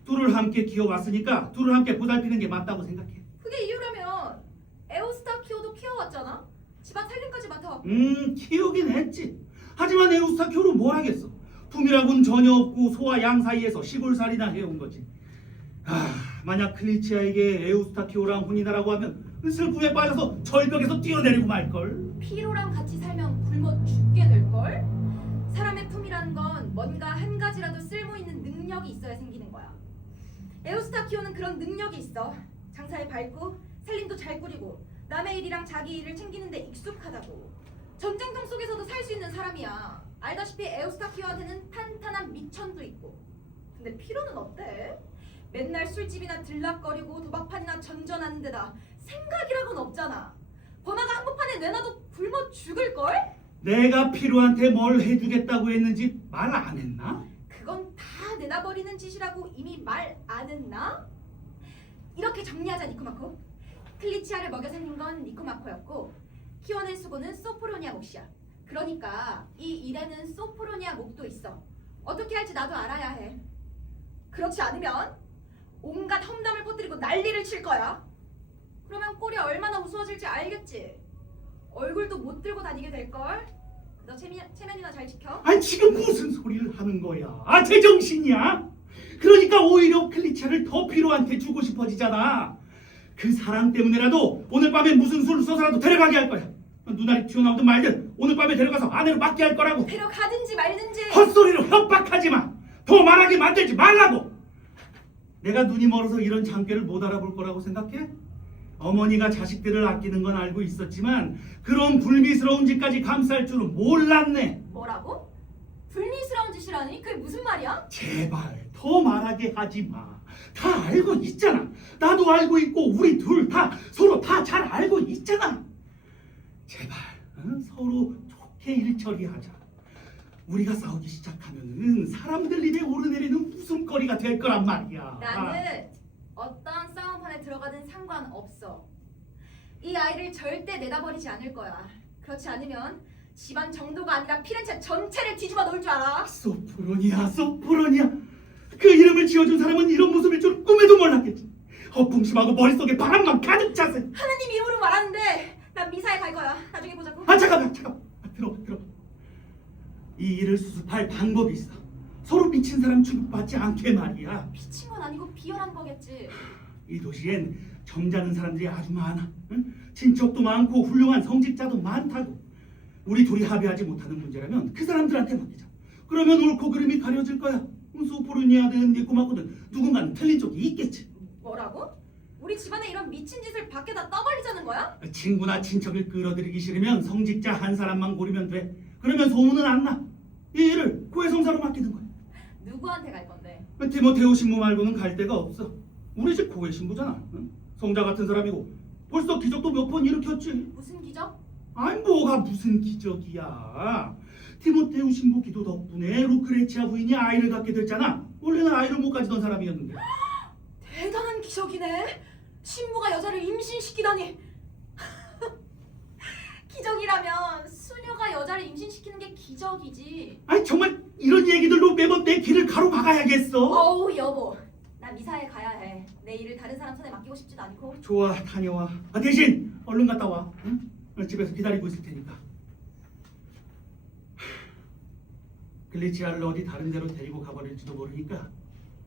둘을 함께 키워왔으니까 둘을 함께 보살피는 게 맞다고 생각해. 그게 이유라면 에우스타키오도 키워왔잖아. 집안 살림까지 맡아왔고. 키우긴 했지. 하지만 에우스타키오는 뭘 하겠어. 품이라고는 전혀 없고 소와 양 사이에서 시골살이나 해온 거지. 만약 클리치아에게 에우스타키오랑 혼이다라고 하면 슬픔에 빠져서 절벽에서 뛰어내리고 말걸. 피로랑 같이 살면 굶어 죽게 될걸? 사람의 품이라는 건 뭔가 한 가지라도 쓸모있는 능력이 있어야 생기는 거야. 에우스타키오는 그런 능력이 있어. 장사에 밝고 살림도 잘 꾸리고 남의 일이랑 자기 일을 챙기는데 익숙하다고. 전쟁통 속에서도 살 수 있는 사람이야. 알다시피 에우스타키오한테는 탄탄한 미천도 있고. 근데 피로는 어때? 맨날 술집이나 들락거리고 도박판이나 전전하는 데다 생각이라고는 없잖아. 번화가 한복판에 내놔도 굶어 죽을걸? 내가 피로한테 뭘 해주겠다고 했는지 말 안 했나? 그건 다 내놔버리는 짓이라고 이미 말 안 했나? 이렇게 정리하자, 니코마코. 클리치아를 먹여 살린 건 니코마코였고 키워낸 수고는 소프로니아 몫이야. 그러니까 이 일에는 소프로니아 몫도 있어. 어떻게 할지 나도 알아야 해. 그렇지 않으면 온갖 험담을 퍼뜨리고 난리를 칠 거야. 그러면 꼴이 얼마나 우스워질지 알겠지? 얼굴도 못 들고 다니게 될걸? 너 체면이나 잘 지켜. 아니 지금 무슨 소리를 하는 거야? 제정신이야? 그러니까 오히려 클리치아를 더 피로한테 주고 싶어지잖아. 그 사람 때문에라도 오늘 밤에 무슨 수를 써서라도 데려가게 할 거야. 눈알이 튀어나오든 말든 오늘 밤에 데려가서 아내로 맡게 할 거라고. 데려가든지 말든지. 헛소리로 협박하지 마. 더 말하게 만들지 말라고. 내가 눈이 멀어서 이런 장깨를 못 알아볼 거라고 생각해? 어머니가 자식들을 아끼는 건 알고 있었지만 그런 불미스러운 짓까지 감쌀 줄은 몰랐네. 뭐라고? 불미스러운 짓이라니? 그게 무슨 말이야? 제발 더 말하게 하지 마. 다 알고 있잖아. 나도 알고 있고 우리 둘 다 서로 다 잘 알고 있잖아. 제발 서로 좋게 일 처리하자. 우리가 싸우기 시작하면은 사람들 입에 오르내리는 웃음거리가 될 거란 말이야. 나는 어떤 싸움판에 들어가든 상관없어. 이 아이를 절대 내다버리지 않을 거야. 그렇지 않으면 집안 정도가 아니라 피렌체 전체를 뒤집어 놓을 줄 알아. 소프로니아, 소프로니아. 그 이름을 지어준 사람은 이런 모습일 줄 꿈에도 몰랐겠지. 허풍심하고 머릿속에 바람만 가득 찼어. 하느님 이름으로 말하는데 난 미사에 갈 거야. 나중에 보자고. 잠깐만. 들어. 이 일을 수습할 방법이 있어. 서로 미친 사람 취급받지 않게 말이야. 미친 건 아니고 비열한 거겠지. 이 도시엔 점잖은 사람들이 아주 많아. 응? 친척도 많고 훌륭한 성직자도 많다고. 우리 둘이 합의하지 못하는 문제라면 그 사람들한테 맡기자. 그러면 옳고 그름이 가려질 거야. 소프로니아든 니코마코든 누군가는 틀린 쪽이 있겠지. 뭐라고? 우리 집안에 이런 미친 짓을 밖에다 떠벌리자는 거야? 친구나 친척을 끌어들이기 싫으면 성직자 한 사람만 고르면 돼. 그러면 소문은 안 나. 이 일을 고해성사로 맡기는 거야. 누구한테 갈 건데? 티모테오 신부 말고는 갈 데가 없어. 우리 집 고해 신부잖아. 응? 성자 같은 사람이고 벌써 기적도 몇 번 일으켰지. 무슨 기적? 아니 뭐가 무슨 기적이야. 티모테오 신부 기도 덕분에 루크레치아 부인이 아이를 갖게 됐잖아. 원래는 아이를 못 가지던 사람이었는데. 대단한 기적이네. 신부가 여자를 임신시키다니. 기적이라면 수녀가 여자를 임신시키는 게 기적이지. 아니 정말 이런 얘기들로 매번 내 길을 가로막아야겠어. 어우 여보, 나 미사에 가야 해. 내 일을 다른 사람 손에 맡기고 싶지도 않고. 좋아, 다녀와. 대신 얼른 갔다 와. 응? 집에서 기다리고 있을 테니까. 글리치아를 어디 다른 데로 데리고 가버릴지도 모르니까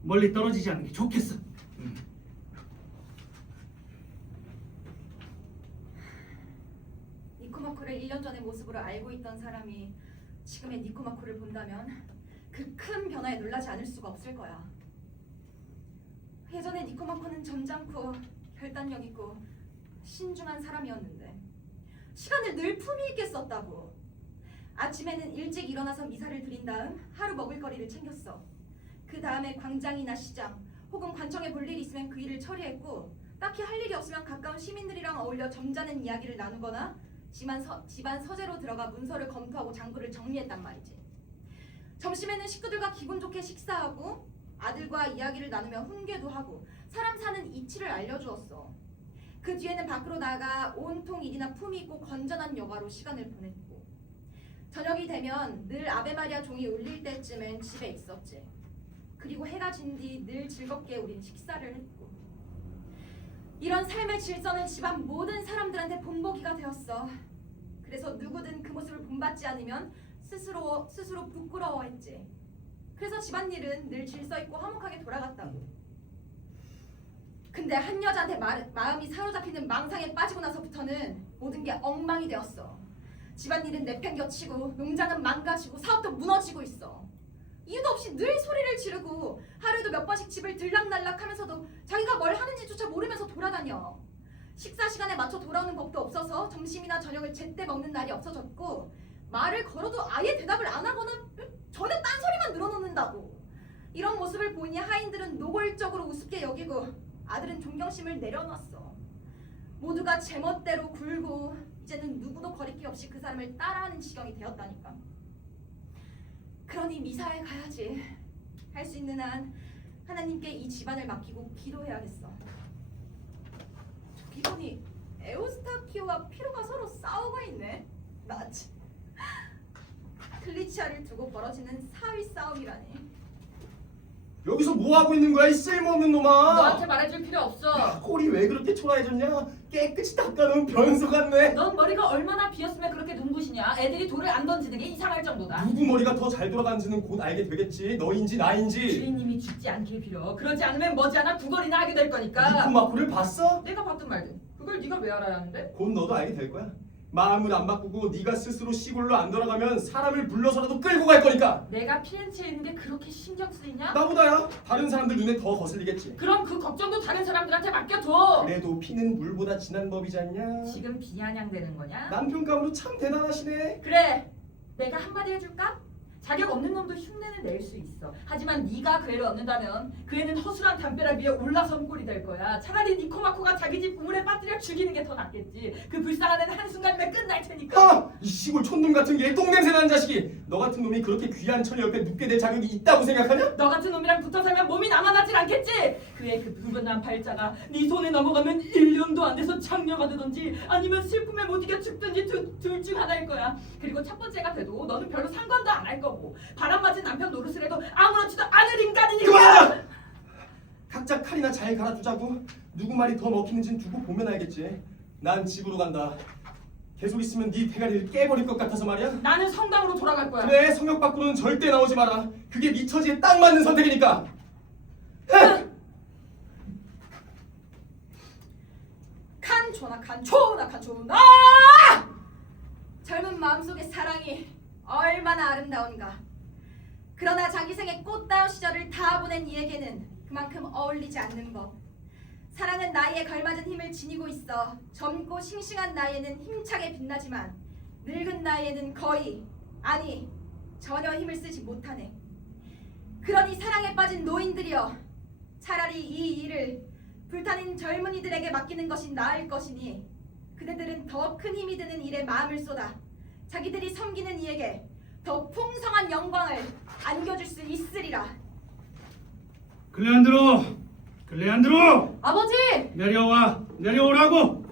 멀리 떨어지지 않는 게 좋겠어. 니코마코를 1년 전의 모습으로 알고 있던 사람이 지금의 니코마코를 본다면 그 큰 변화에 놀라지 않을 수가 없을 거야. 예전에 니코마코는 점잖고 결단력 있고 신중한 사람이었는데 시간을 늘 품위 있게 썼다고. 아침에는 일찍 일어나서 미사를 드린 다음 하루 먹을 거리를 챙겼어. 그 다음에 광장이나 시장 혹은 관청에 볼 일이 있으면 그 일을 처리했고 딱히 할 일이 없으면 가까운 시민들이랑 어울려 점잖은 이야기를 나누거나 집안 서재로 들어가 문서를 검토하고 장부를 정리했단 말이지. 점심에는 식구들과 기분 좋게 식사하고 아들과 이야기를 나누며 훈계도 하고 사람 사는 이치를 알려주었어. 그 뒤에는 밖으로 나가 온통 일이나 품위 있고 건전한 여가로 시간을 보냈고 저녁이 되면 늘 아베마리아 종이 울릴 때쯤엔 집에 있었지. 그리고 해가 진 뒤 늘 즐겁게 우린 식사를 했고 이런 삶의 질서는 집안 모든 사람들한테 본보기가 되었어. 그래서 누구든 그 모습을 본받지 않으면 스스로 부끄러워했지. 그래서 집안일은 늘 질서 있고 화목하게 돌아갔다고. 근데 한 여자한테 마음이 사로잡히는 망상에 빠지고 나서부터는 모든 게 엉망이 되었어. 집안일은 내팽겨치고 농장은 망가지고 사업도 무너지고 있어. 이유도 없이 늘 소리를 지르고 하루에도 몇 번씩 집을 들락날락 하면서도 자기가 뭘 하는지조차 모르면서 돌아다녀. 식사 시간에 맞춰 돌아오는 법도 없어서 점심이나 저녁을 제때 먹는 날이 없어졌고, 말을 걸어도 아예 대답을 안 하거나 전에 딴소리만 늘어놓는다고. 이런 모습을 보니 하인들은 노골적으로 우습게 여기고 아들은 존경심을 내려놨어. 모두가 제멋대로 굴고 이제는 누구도 거리낌 없이 그 사람을 따라하는 지경이 되었다니까. 그러니 미사에 가야지. 할 수 있는 한 하나님께 이 집안을 맡기고 기도해야겠어. 저기 보니 에우스타키오와 피로가 서로 싸우고 있네. 나치. 클리치아를 두고 벌어지는 사위 싸움이라니. 여기서 뭐 하고 있는 거야 이 쓸모없는 놈아. 너한테 말해줄 필요 없어. 꼴이 왜 그렇게 초라해졌냐? 깨끗이 닦아놓은 변소 같네. 넌 머리가 얼마나 비었으면 그렇게 눈부시냐. 애들이 돌을 안 던지는 게 이상할 정도다. 누구 머리가 더 잘 돌아가는지는 곧 알게 되겠지. 너인지 나인지. 주인님이 죽지 않길 빌어. 그러지 않으면 머지않아 구걸이나 하게 될 거니까. 니코마코를 봤어? 내가 봤든 말든 그걸 네가 왜 알아야 하는데? 곧 너도 알게 될 거야. 마음을 안 바꾸고 네가 스스로 시골로 안 돌아가면 사람을 불러서라도 끌고 갈 거니까. 내가 피렌체에 있는데 그렇게 신경 쓰이냐? 나보다야 다른 사람들 눈에 더 거슬리겠지. 그럼 그 걱정도 다른 사람들한테 맡겨둬. 그래도 피는 물보다 진한 법이지 않냐? 지금 비아냥대는 거냐? 남편감으로 참 대단하시네. 그래, 내가 한마디 해줄까? 자격 없는 놈도 흉내는 낼 수 있어. 하지만 네가 그 애를 얻는다면 그 애는 허술한 담벼락 위에 올라선 꼴이 될 거야. 차라리 니코마코가 자기 집 우물에 빠뜨려 죽이는 게 더 낫겠지. 그 불쌍한 애는 한순간이면 끝날 테니까. 하! 이 시골 촌놈 같은 게 똥냄새 나는 자식이. 너 같은 놈이 그렇게 귀한 처녀 옆에 눕게 될 자격이 있다고 생각하냐? 너 같은 놈이랑 붙어 살면 몸이 남아나질 않겠지? 그의 그 붉은한 발자가 네 손에 넘어가면 1년도 안 돼서 장녀가 되든지 아니면 슬픔에 못 이겨 죽든지 둘 중 하나일 거야. 그리고 첫 번째가 돼도 너는 별로 상관도 안 할 거고 바람 맞은 남편 노릇을 해도 아무렇지도 않을 인간이니까. 그만하자! 각자 칼이나 잘 갈아두자고. 누구 말이 더 먹히는지는 두고 보면 알겠지. 난 집으로 간다. 계속 있으면 네 대가리를 깨버릴 것 같아서 말이야. 나는 성당으로 돌아갈 거야. 그래, 성역 밖으로는 절대 나오지 마라. 그게 네 처지에 딱 맞는 선택이니까. 칸초나 젊은 마음속의 사랑이 얼마나 아름다운가. 그러나 자기 생의 꽃다운 시절을 다 보낸 이에게는 그만큼 어울리지 않는 법. 사랑은 나이에 걸맞은 힘을 지니고 있어 젊고 싱싱한 나이에는 힘차게 빛나지만 늙은 나이에는 거의, 아니 전혀 힘을 쓰지 못하네. 그러니 사랑에 빠진 노인들이여, 차라리 이 일을 불타는 젊은이들에게 맡기는 것이 나을 것이니 그대들은 더 큰 힘이 드는 일에 마음을 쏟아 자기들이 섬기는 이에게 더 풍성한 영광을 안겨줄 수 있으리라. 클레안드로 아버지! 내려오라고.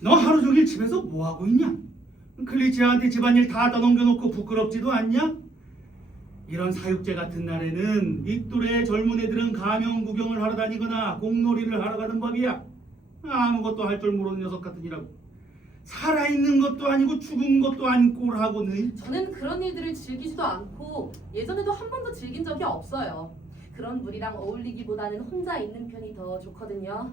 너 하루 종일 집에서 뭐 하고 있냐? 클리치아한테 집안일 다 떠넘겨놓고 부끄럽지도 않냐? 이런 사육제 같은 날에는 이 또래 젊은 애들은 가명 구경을 하러 다니거나 공놀이를 하러 가는 법이야. 아무것도 할 줄 모르는 녀석 같으니라고. 살아있는 것도 아니고 죽은 것도 아닌 꼴 하고는. 저는 그런 일들을 즐기지도 않고 예전에도 한 번도 즐긴 적이 없어요. 그런 무리랑 어울리기보다는 혼자 있는 편이 더 좋거든요.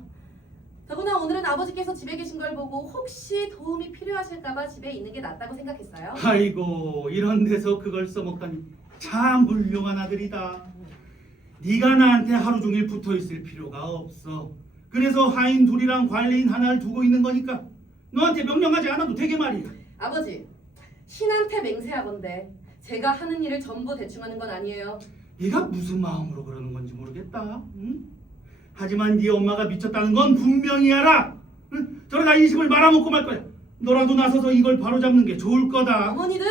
더구나 오늘은 아버지께서 집에 계신 걸 보고 혹시 도움이 필요하실까봐 집에 있는 게 낫다고 생각했어요. 아이고, 이런 데서 그걸 써먹다니 참 훌륭한 아들이다. 네가 나한테 하루 종일 붙어있을 필요가 없어. 그래서 하인 둘이랑 관리인 하나를 두고 있는 거니까 너한테 명령하지 않아도 되게 말이야. 아버지, 신한테 맹세하건대 제가 하는 일을 전부 대충 하는 건 아니에요. 네가 무슨 마음으로 그러는 건지 모르겠다. 응? 하지만 네 엄마가 미쳤다는 건 분명히 알아. 응? 저러다 인심을 말아먹고 말 거야. 너라도 나서서 이걸 바로잡는 게 좋을 거다. 어머니든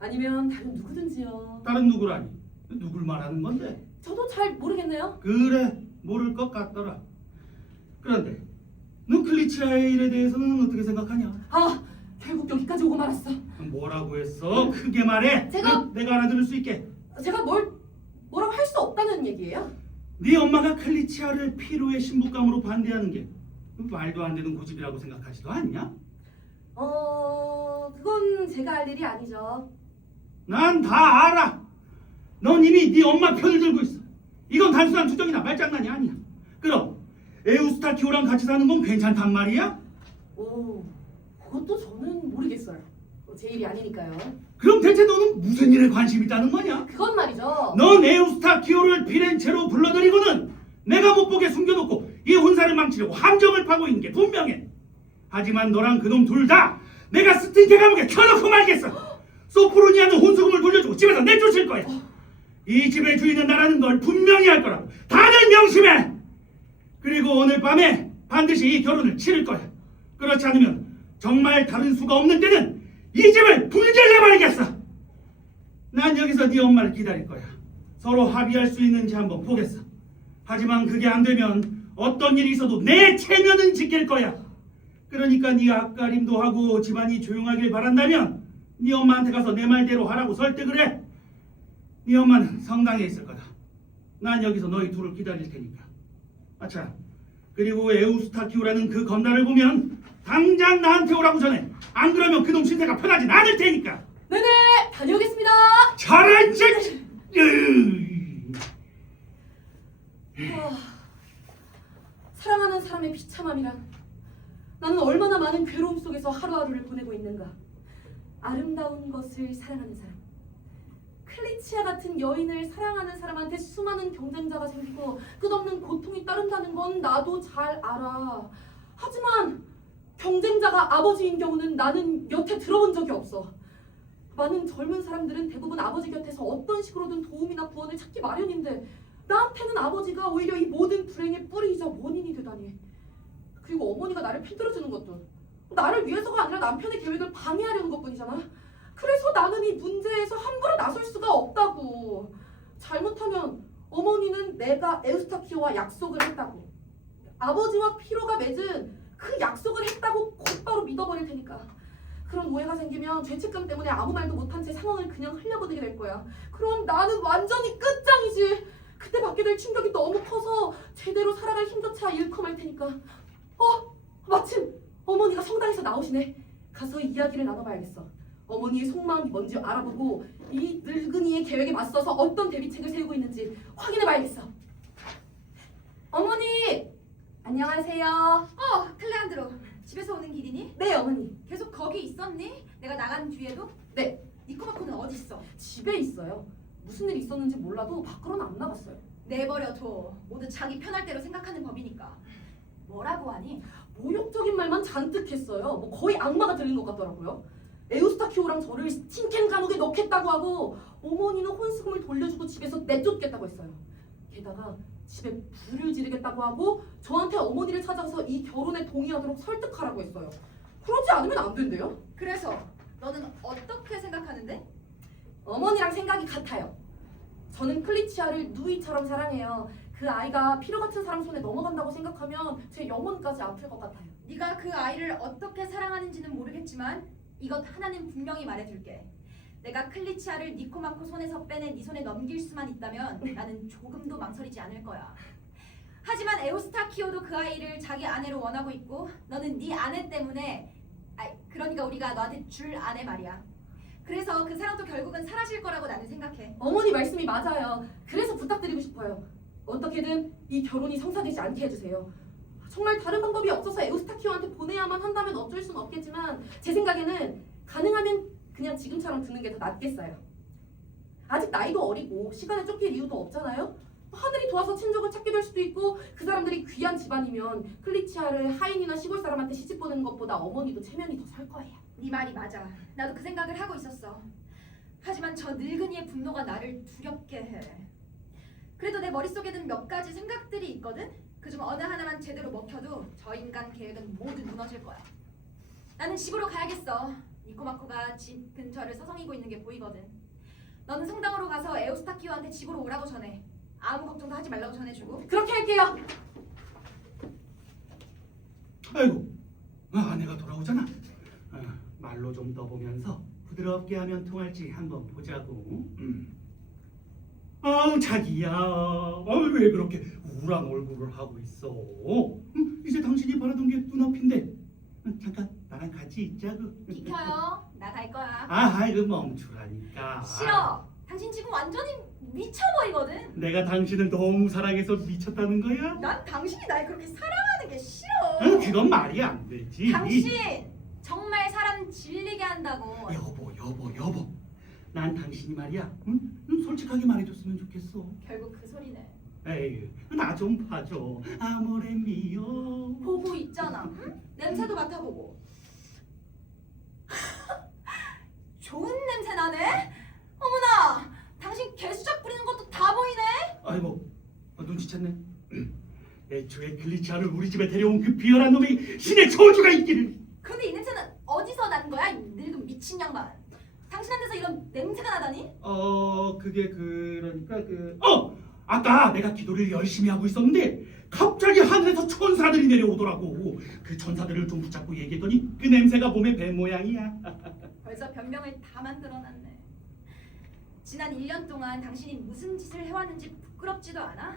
아니면 다른 누구든지요. 다른 누구라니? 누굴 말하는 건데? 저도 잘 모르겠네요. 그래, 모를 것 같더라. 그런데 너 클리치아의 일에 대해서는 어떻게 생각하냐? 아, 결국 여기까지 오고 말았어. 뭐라고 했어? 크게 말해. 제가- 내가 알아들을 수 있게. 제가 뭐라고 할 수 없다는 얘기예요? 네 엄마가 클리치아를 피로의 신부감으로 반대하는 게 말도 안 되는 고집이라고 생각하지도 않냐? 그건 제가 할 일이 아니죠. 난 다 알아. 넌 이미 네 엄마 편을 들고 있어. 이건 단순한 투정이나 말장난이 아니야. 그럼 에우스타키오랑 같이 사는 건 괜찮단 말이야? 오, 그것도 저는 모르겠어요. 제 일이 아니니까요. 그럼 대체 너는 무슨 일에 관심 있다는 거냐? 그건 말이죠. 넌 에우스타키오를 피렌체로 불러들이고는 내가 못 보게 숨겨놓고 이 혼사를 망치려고 함정을 파고 있는 게 분명해. 하지만 너랑 그놈 둘 다 내가 스팅케 감옥에 켜놓고 말겠어. 소프로니아는 혼수금을 돌려주고 집에서 내쫓을 거야. 이 집의 주인은 나라는 걸 분명히 할 거라고 다들 명심해. 그리고 오늘 밤에 반드시 이 결혼을 치를 거야. 그렇지 않으면 정말 다른 수가 없는 때는 이 집을 불질러버리겠어. 난 여기서 네 엄마를 기다릴 거야. 서로 합의할 수 있는지 한번 보겠어. 하지만 그게 안 되면 어떤 일이 있어도 내 체면은 지킬 거야. 그러니까 네 앞가림도 하고 집안이 조용하길 바란다면 네 엄마한테 가서 내 말대로 하라고 설득을 해. 네 엄마는 성당에 있을 거다. 난 여기서 너희 둘을 기다릴 테니까. 아차, 그리고 에우스타키오라는 그 건달을 보면 당장 나한테 오라고 전해. 안 그러면 그놈 신세가 편하진 않을 테니까. 네네, 다녀오겠습니다. 잘한 척. 사랑하는 사람의 비참함이란 나는 얼마나 많은 괴로움 속에서 하루하루를 보내고 있는가. 아름다운 것을 사랑하는 사람, 클리치아 같은 여인을 사랑하는 사람한테 수많은 경쟁자가 생기고 끝없는 고통이 따른다는 건 나도 잘 알아. 하지만 경쟁자가 아버지인 경우는 나는 여태 들어본 적이 없어. 많은 젊은 사람들은 대부분 아버지 곁에서 어떤 식으로든 도움이나 구원을 찾기 마련인데 나한테는 아버지가 오히려 이 모든 불행의 뿌리이자 원인이 되다니. 그리고 어머니가 나를 편들어주는 것도 나를 위해서가 아니라 남편의 계획을 방해하려는 것뿐이잖아. 그래서 나는 이 문제에서 함부로 나설 수가 없다고. 잘못하면 어머니는 내가 에우스타키오와 약속을 했다고, 아버지와 피로가 맺은 그 약속을 했다고 곧바로 믿어버릴 테니까. 그런 오해가 생기면 죄책감 때문에 아무 말도 못한 채 상황을 그냥 흘려보내게 될 거야. 그럼 나는 완전히 끝장이지. 그때 받게 될 충격이 너무 커서 제대로 살아갈 힘조차 잃고 말 테니까. 마침 어머니가 성당에서 나오시네. 가서 이야기를 나눠봐야겠어. 어머니의 속마음이 뭔지 알아보고 이 늙은이의 계획에 맞서서 어떤 대비책을 세우고 있는지 확인해봐야겠어. 어머니! 안녕하세요. 클레안드로, 집에서 오는 길이니? 네, 어머니. 계속 거기 있었니? 내가 나간 뒤에도? 네, 니코마코는 어디 있어? 집에 있어요. 무슨 일이 있었는지 몰라도 밖으로는 안 나갔어요. 내버려둬. 모두 자기 편할 대로 생각하는 법이니까. 뭐라고 하니? 모욕적인 말만 잔뜩 했어요. 뭐 거의 악마가 들린 것 같더라고요. 에우스타키오랑 저를 스팅켄 감옥에 넣겠다고 하고 어머니는 혼수금을 돌려주고 집에서 내쫓겠다고 했어요. 게다가 집에 불을 지르겠다고 하고 저한테 어머니를 찾아서 이 결혼에 동의하도록 설득하라고 했어요. 그러지 않으면 안 된대요. 그래서 너는 어떻게 생각하는데? 어머니랑 생각이 같아요. 저는 클리치아를 누이처럼 사랑해요. 그 아이가 피로 같은 사람 손에 넘어간다고 생각하면 제 영혼까지 아플 것 같아요. 네가 그 아이를 어떻게 사랑하는지는 모르겠지만 이것 하나는 분명히 말해줄게. 내가 클리치아를 니코마코 손에서 빼내 네 손에 넘길 수만 있다면 나는 조금도 망설이지 않을 거야. 하지만 에우스타키오도 그 아이를 자기 아내로 원하고 있고 너는 네 아내 때문에 그러니까 우리가 너한테 줄 아내 말이야. 그래서 그 사랑도 결국은 사라질 거라고 나는 생각해. 어머니 말씀이 맞아요. 그래서 부탁드리고 싶어요. 어떻게든 이 결혼이 성사되지 않게 해주세요. 정말 다른 방법이 없어서 에우스타키오한테 보내야만 한다면 어쩔 수는 없겠지만 제 생각에는 가능하면 그냥 지금처럼 두는 게 더 낫겠어요. 아직 나이도 어리고 시간에 쫓길 이유도 없잖아요. 하늘이 도와서 친족을 찾게 될 수도 있고 그 사람들이 귀한 집안이면 클리치아를 하인이나 시골 사람한테 시집 보내는 것보다 어머니도 체면이 더 설 거예요. 네 말이 맞아. 나도 그 생각을 하고 있었어. 하지만 저 늙은이의 분노가 나를 두렵게 해. 그래도 내 머릿속에는 몇 가지 생각들이 있거든. 그중 어느 하나만 제대로 먹혀도 저 인간 계획은 모두 무너질 거야. 나는 집으로 가야겠어. 니코마코가 집 근처를 서성이고 있는 게 보이거든. 너는 성당으로 가서 에우스타키오한테 집으로 오라고 전해. 아무 걱정도 하지 말라고 전해주고. 그렇게 할게요. 아이고, 아내가 돌아오잖아. 말로 좀 떠보면서 부드럽게 하면 통할지 한번 보자고. 아우 자기야, 왜 그렇게 우울한 얼굴을 하고 있어? 이제 당신이 바라던 게 눈앞인데. 잠깐 나랑 같이 있자고. 비켜요. 나 갈 거야. 아이고 멈추라니까. 싫어. 당신 지금 완전히 미쳐버리거든. 내가 당신을 너무 사랑해서 미쳤다는 거야? 난 당신이 날 그렇게 사랑하는 게 싫어. 응, 그건 말이 안 되지. 당신 정말 사람 질리게 한다고. 여보. 난 당신이 말이야. 응? 솔직하게 말해줬으면 좋겠어. 결국 그 소리네. 에이, 나 좀 봐줘. 아모레 미오. 보고 있잖아. 응? 냄새도 맡아보고. 좋은 냄새 나네. 어머나, 당신 개수작 부리는 것도 다 보이네. 아이고, 눈치챘네. 애초에 글리치아를 우리 집에 데려온 그 비열한 놈이 신의 저주가 있기를. 근데 이 냄새는 어디서 나는 거야? 이 늙은 미친 양반. 당신한테서 이런 냄새가 나다니? 그게 그러니까 아까 내가 기도를 열심히 하고 있었는데 갑자기 하늘에서 천사들이 내려오더라고. 그 천사들을 좀 붙잡고 얘기했더니 그 냄새가 몸에 배 모양이야. 벌써 변명을 다 만들어놨네. 지난 1년 동안 당신이 무슨 짓을 해왔는지 부끄럽지도 않아?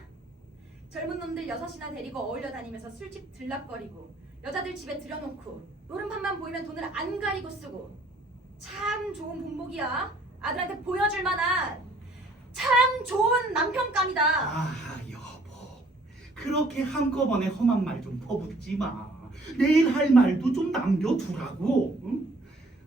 젊은 놈들 6이나 데리고 어울려 다니면서 술집 들락거리고 여자들 집에 들여놓고 노름판만 보이면 돈을 안 가리고 쓰고. 참 좋은 본보기야. 아들한테 보여줄 만한 참 좋은 남편감이다. 아, 여보, 그렇게 한꺼번에 험한 말 좀 퍼붓지 마. 내일 할 말도 좀 남겨두라고. 응?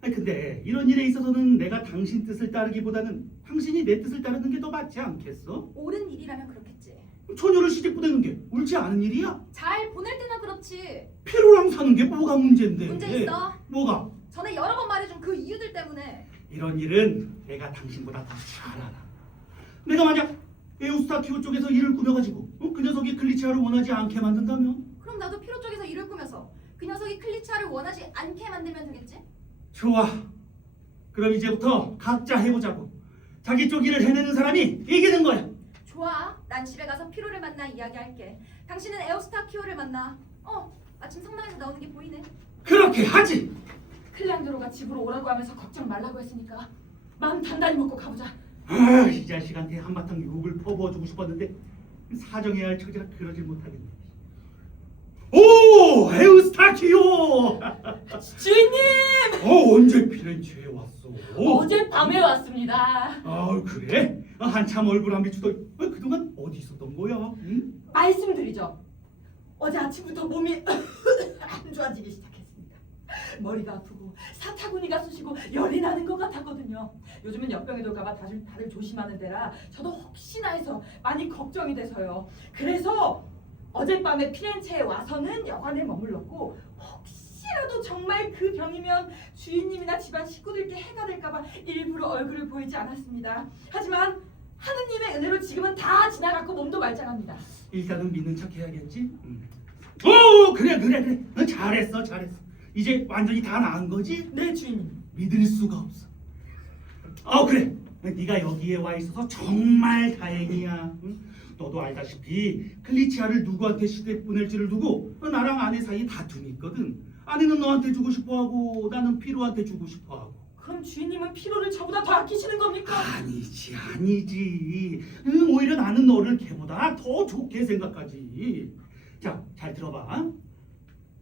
아니 근데 이런 일에 있어서는 내가 당신 뜻을 따르기보다는 당신이 내 뜻을 따르는 게 더 맞지 않겠어? 옳은 일이라면 그렇겠지. 처녀를 시집 보내는 게 옳지 않은 일이야? 잘 보낼 때나 그렇지. 피로랑 사는 게 뭐가 문제인데? 문제 있어. 뭐가? 전에 여러 번 말해준 그 이유들 때문에. 이런 일은 내가 당신보다 더 잘 알아. 내가 만약 에우스타키오 쪽에서 일을 꾸며가지고 그 녀석이 클리치아를 원하지 않게 만든다면? 그럼 나도 피로 쪽에서 일을 꾸며서 그 녀석이 클리치아를 원하지 않게 만들면 되겠지? 좋아. 그럼 이제부터 각자 해보자고. 자기 쪽 일을 해내는 사람이 이기는 거야. 좋아. 난 집에 가서 피로를 만나 이야기할게. 당신은 에우스타키오를 만나. 마침 성당에서 나오는 게 보이네. 그렇게 하지. 클란드로가 집으로 오라고 하면서 걱정 말라고 했으니까 마음 단단히 먹고 가보자. 이 자식한테 한바탕 욕을 퍼부어주고 싶었는데 사정해야 할 처지라 그러질 못하겠네. 오, 에우스타키오! 주인님! 언제 피렌체에 왔어? 어젯밤에 왔습니다. 그래? 한참 얼굴 안 비추더니 그동안 어디 있었던 거야? 응? 말씀드리죠. 어제 아침부터 몸이 안 좋아지기 시작했습니다. 머리가 아프고 사타구니가 쑤시고 열이 나는 것 같았거든요. 요즘은 역병이 돌까봐 다들 조심하는 데라 저도 혹시나 해서 많이 걱정이 돼서요. 그래서 어젯밤에 피렌체에 와서는 여관에 머물렀고 혹시라도 정말 그 병이면 주인님이나 집안 식구들께 해가 될까봐 일부러 얼굴을 보이지 않았습니다. 하지만 하느님의 은혜로 지금은 다 지나갔고 몸도 말짱합니다. 일단은 믿는 척 해야겠지? 그래. 잘했어. 이제 완전히 다 나은 거지? 네 주인님. 믿을 수가 없어. 그래. 네가 여기에 와 있어서 정말 다행이야. 응? 너도 알다시피 클리치아를 누구한테 시댁 보낼지를 두고 나랑 아내 사이에 다툼이 있거든. 아내는 너한테 주고 싶어하고 나는 피로한테 주고 싶어하고. 그럼 주인님은 피로를 저보다 더 아끼시는 겁니까? 아니지. 오히려 나는 너를 걔보다 더 좋게 생각하지. 자, 잘 들어봐.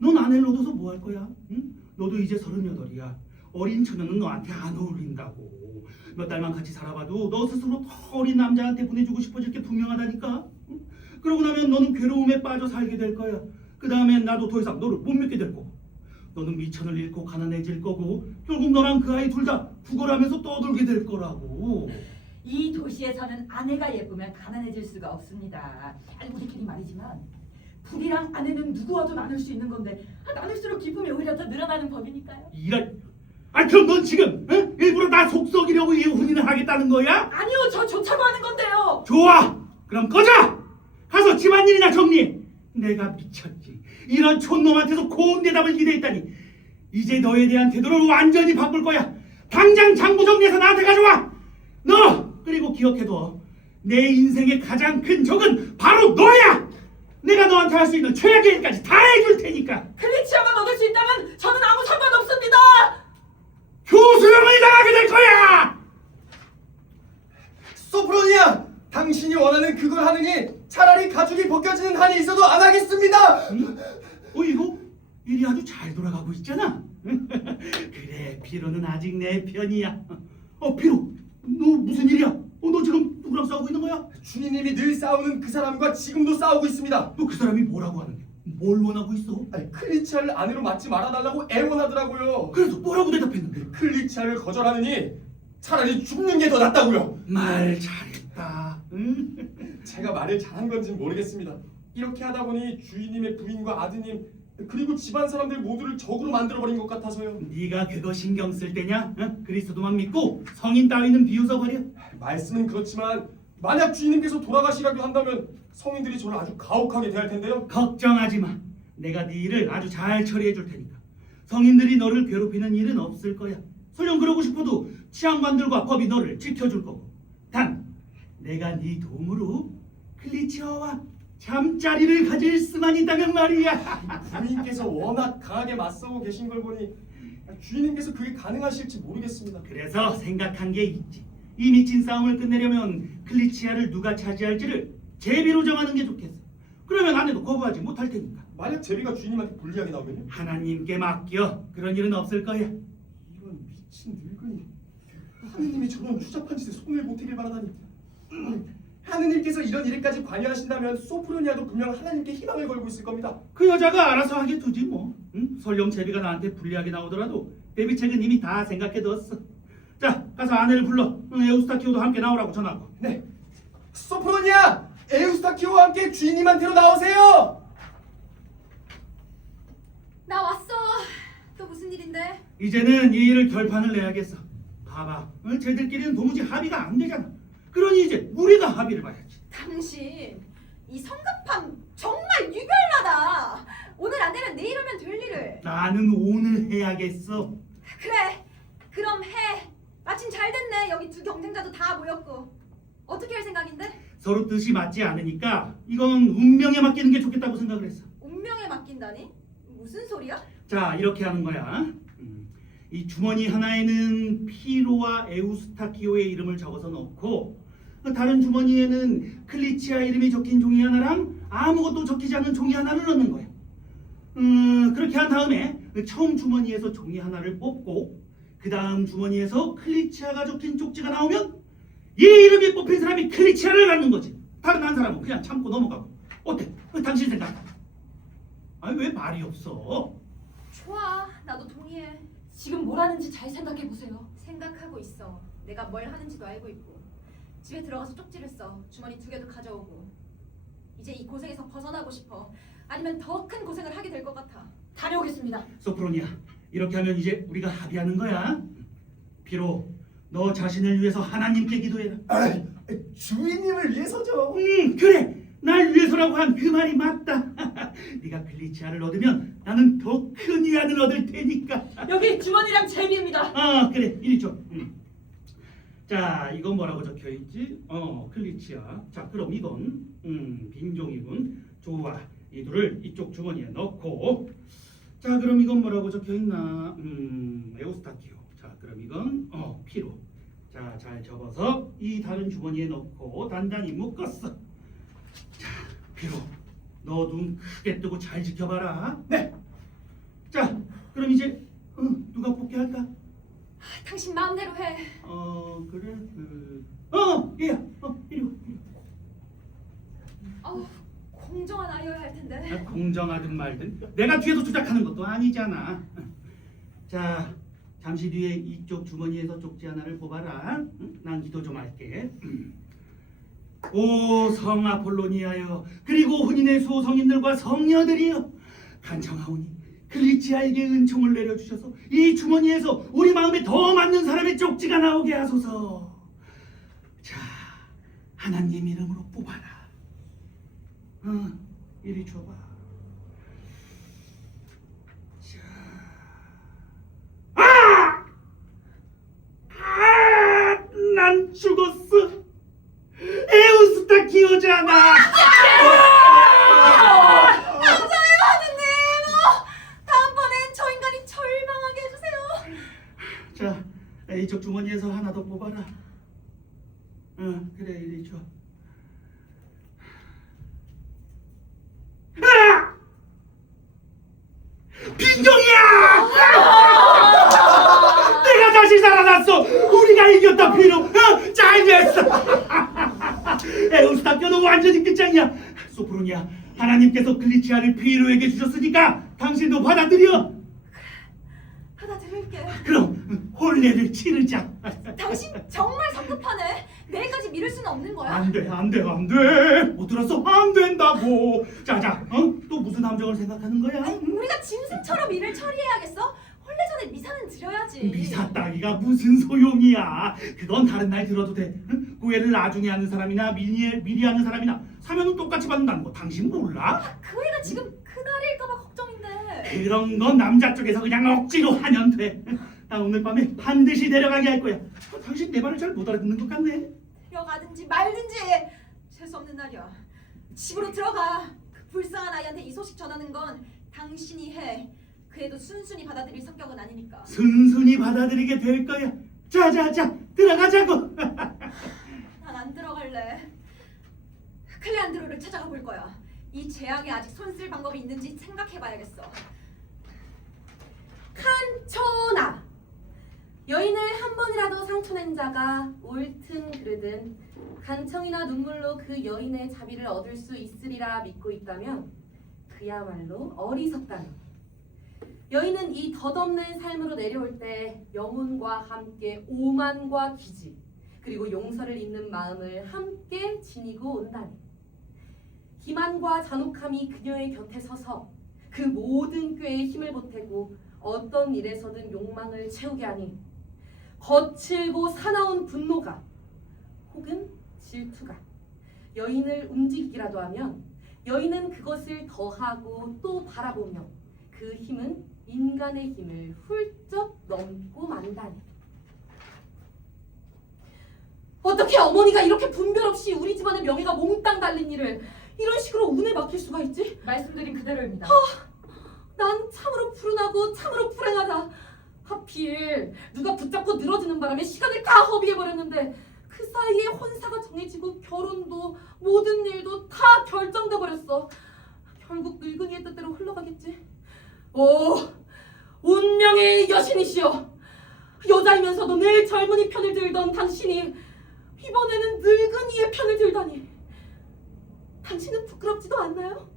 넌 아내를 얻어서 뭐 할 거야? 응? 너도 이제 38이야. 어린 처녀는 너한테 안 어울린다고. 몇 달만 같이 살아봐도 너 스스로 더 어린 남자한테 보내주고 싶어질 게 분명하다니까. 응? 그러고 나면 너는 괴로움에 빠져 살게 될 거야. 그 다음엔 나도 더 이상 너를 못 믿게 될 거고. 너는 미천을 잃고 가난해질 거고 결국 너랑 그 아이 둘 다 구걸하면서 떠들게 될 거라고. 이 도시에서는 아내가 예쁘면 가난해질 수가 없습니다. 아니 우리끼리 말이지만 불이랑 아내는 누구와도 나눌 수 있는 건데 나눌수록 기쁨이 오히려 더 늘어나는 법이니까요. 이런. 그럼 넌 지금 일부러 나 속썩이려고 이 혼인을 하겠다는 거야? 아니요, 저 좋다고 하는 건데요. 좋아. 그럼 꺼져. 가서 집안일이나 정리해. 내가 미쳤지. 이런 촌놈한테서 고운 대답을 기대했다니. 이제 너에 대한 태도를 완전히 바꿀 거야. 당장 장부 정리해서 나한테 가져와. 너 그리고 기억해둬. 내 인생의 가장 큰 적은 바로 너야. 내가 너한테 할 수 있는 최악의 일까지 다 해줄 테니까. 클리치아만 얻을 수 있다면 저는 아무 상관없습니다. 교수형을 당하게 될 거야. 소프로니아! 당신이 원하는 그걸 하느니 차라리 가죽이 벗겨지는 한이 있어도 안 하겠습니다. 이거 일이 아주 잘 돌아가고 있잖아. 그래, 피로는 아직 내 편이야. 피로, 너 무슨 일이야? 너 지금 누구랑 싸우고 있는 거야? 주님님이 늘 싸우는 그 사람과 지금도 싸우고 있습니다. 너 그 사람이 뭐라고 하는데? 뭘 원하고 있어? 아니, 클리치아를 아내로 맞지 말아달라고 애원하더라고요. 그래서 뭐라고 대답했는데? 클리치아를 거절하느니 차라리 죽는 게 더 낫다고요. 말 잘했다. 응? 제가 말을 잘한 건지 모르겠습니다. 이렇게 하다 보니 주인님의 부인과 아드님 그리고 집안 사람들 모두를 적으로 만들어버린 것 같아서요. 네가 그거 신경 쓸 때냐? 응? 그리스도만 믿고 성인 따위는 비웃어 버려. 말씀은 그렇지만 만약 주인님께서 돌아가시라고 한다면 성인들이 저를 아주 가혹하게 대할 텐데요. 걱정하지 마. 내가 네 일을 아주 잘 처리해 줄 테니까. 성인들이 너를 괴롭히는 일은 없을 거야. 설령 그러고 싶어도 치안관들과 법이 너를 지켜줄 거고. 단 내가 네 도움으로 클리치아와 잠자리를 가질 수만 있다면 말이야. 부인께서 워낙 강하게 맞서고 계신 걸 보니 주인님께서 그게 가능하실지 모르겠습니다. 그래서 생각한 게 있지. 이 미친 싸움을 끝내려면 클리치아를 누가 차지할지를 제비로 정하는 게 좋겠어. 그러면 아내도 거부하지 못할 테니까. 만약 제비가 주인님한테 불리하게 나오면요? 하나님께 맡겨. 그런 일은 없을 거야. 이런 미친 늙은이. 하느님이 저런 추잡한 짓에 손을 못 대길 바라다니. 하느님께서 이런 일에까지 관여하신다면 소프로니아도 분명 하나님께 희망을 걸고 있을 겁니다. 그 여자가 알아서 하게 두지 뭐. 응? 설령 제비가 나한테 불리하게 나오더라도 데뷔책은 이미 다 생각해뒀어. 자, 가서 아내를 불러. 에우스타키오도 함께 나오라고 전하고. 네. 소프로니아! 에우스타키오와 함께 주인님한테로 나오세요! 나 왔어. 또 무슨 일인데? 이제는 이 일을 결판을 내야겠어. 봐봐, 쟤들끼리는 도무지 합의가 안 되잖아. 그러니 이제 우리가 합의를 봐야지. 당신 이 성급함 정말 유별나다. 오늘 안 되면 내일 하면 될 일을. 나는 오늘 해야겠어. 그래. 그럼 해. 마침 잘 됐네. 여기 두 경쟁자도 다 모였고. 어떻게 할 생각인데? 서로 뜻이 맞지 않으니까 이건 운명에 맡기는 게 좋겠다고 생각을 했어. 운명에 맡긴다니? 무슨 소리야? 자, 이렇게 하는 거야. 이 주머니 하나에는 피로와 에우스타키오의 이름을 적어서 넣고 다른 주머니에는 클리치아 이름이 적힌 종이 하나랑 아무것도 적히지 않은 종이 하나를 넣는 거야. 그렇게 한 다음에 처음 주머니에서 종이 하나를 뽑고 그 다음 주머니에서 클리치아가 적힌 쪽지가 나오면 이 이름이 뽑힌 사람이 클리치아를 갖는 거지. 다른 한 사람은 그냥 참고 넘어가고. 어때? 당신 생각? 아니 왜 말이 없어? 좋아. 나도 동의해. 지금 뭘 하는지 잘 생각해 보세요. 생각하고 있어. 내가 뭘 하는지도 알고 있고. 집에 들어가서 쪽지를 써. 주머니 2개도 가져오고. 이제 이 고생에서 벗어나고 싶어. 아니면 더 큰 고생을 하게 될 것 같아. 다녀오겠습니다. 소프로니아, 이렇게 하면 이제 우리가 합의하는 거야. 비록 너 자신을 위해서 하나님께 기도해라. 주인님을 위해서죠. 그래. 날 위해서라고 한 그 말이 맞다. 네가 클리치아를 얻으면 나는 더 큰 위안을 얻을 테니까. 여기 주머니랑 제비입니다. 그래. 이리 줘. 자, 이건 뭐라고 적혀 있지? 클리치아. 자, 그럼 이건 빈종이군. 좋아. 이 둘을 이쪽 주머니에 넣고. 자, 그럼 이건 뭐라고 적혀 있나? 에우스타키오. 자, 그럼 이건 피로. 자, 잘 접어서 이 다른 주머니에 넣고 단단히 묶었어. 자, 피로. 너 눈 크게 뜨고 잘 지켜봐라. 네. 자, 그럼 이제 누가 뽑게 할까? 당신 마음대로 해. 그래. 얘야. 이리 와. 공정한 아이여야 할 텐데. 공정하든 말든 내가 뒤에서 조작하는 것도 아니잖아. 자, 잠시 뒤에 이쪽 주머니에서 쪽지 하나를 뽑아라. 난 기도 좀 할게. 오 성 아폴로니아여, 그리고 혼인의 수호 성인들과 성녀들이여, 간청하오니 클리치아에게 은총을 내려주셔서 이 주머니에서 우리 마음에 더 맞는 사람의 쪽지가 나오게 하소서. 자, 하나님 이름으로 뽑아라. 이리 줘봐. 자, 난 죽었어. 에우스타키오잖아. 감사해요, 하느님. 다음번엔 저 인간이 절망하게 해주세요. 자, 이쪽 주머니에서 하나 더 뽑아라. 그래, 이리 줘. 빈종이야! 내가 다시 살아났어. 우리가 이겼다 피로. 잘 됐어. 에우스타키오는 완전히 끝장이야. 소프로니아, 하나님께서 클리치아를 피로에게 주셨으니까 당신도 받아들여. 받아들일게. 그럼 혼례를 치르자. 당신 정말 성급하네. 내일까지 미룰 수는 없는 거야. 안 돼. 못 들었어? 안 된다고. 자자, 또 무슨 함정을 생각하는 거야? 아니, 우리가 짐승처럼 일을 처리해야겠어? 혼례 전에 미사는 드려야지. 미사 따기가 무슨 소용이야? 그건 다른 날 들어도 돼. 구애를 나중에 하는 사람이나 미리 하는 사람이나 사면은 똑같이 받는다는 거 당신 몰라? 그 애가 지금 그날일까봐 걱정인데. 그런 건 남자 쪽에서 그냥 억지로 하면 돼. 나 오늘 밤에 반드시 데려가게 할 거야. 당신 내 말을 잘 못 알아듣는 것 같네. 데려가든지 말든지 재수없는 날이야. 집으로 들어가. 그 불쌍한 아이한테 이 소식 전하는 건 당신이 해. 그 애도 순순히 받아들일 성격은 아니니까. 순순히 받아들이게 될 거야. 자자자, 들어가자고. 난 안 들어갈래. 클레안드로를 찾아가 볼 거야. 이 재앙에 아직 손 쓸 방법이 있는지 생각해봐야겠어. 칸초나. 여인을 한 번이라도 상처낸 자가 옳든 그르든 간청이나 눈물로 그 여인의 자비를 얻을 수 있으리라 믿고 있다면 그야말로 어리석다네. 여인은 이 덧없는 삶으로 내려올 때 영혼과 함께 오만과 기지 그리고 용서를 잇는 마음을 함께 지니고 온다네. 기만과 잔혹함이 그녀의 곁에 서서 그 모든 꾀에 힘을 보태고 어떤 일에서든 욕망을 채우게 하니 거칠고 사나운 분노가 혹은 질투가 여인을 움직이기라도 하면 여인은 그것을 더하고 또 바라보며 그 힘은 인간의 힘을 훌쩍 넘고 만다니. 어떻게 어머니가 이렇게 분별 없이 우리 집안의 명예가 몽땅 달린 일을 이런 식으로 운에 맡길 수가 있지? 말씀드린 그대로입니다. 난 참으로 불운하고 참으로 불행하다. 하필 누가 붙잡고 늘어지는 바람에 시간을 다 허비해버렸는데 그 사이에 혼사가 정해지고 결혼도 모든 일도 다 결정돼 버렸어. 결국 늙은이의 뜻대로 흘러가겠지. 오, 운명의 여신이시여. 여자이면서도 늘 젊은이 편을 들던 당신이 이번에는 늙은이의 편을 들다니. 당신은 부끄럽지도 않나요?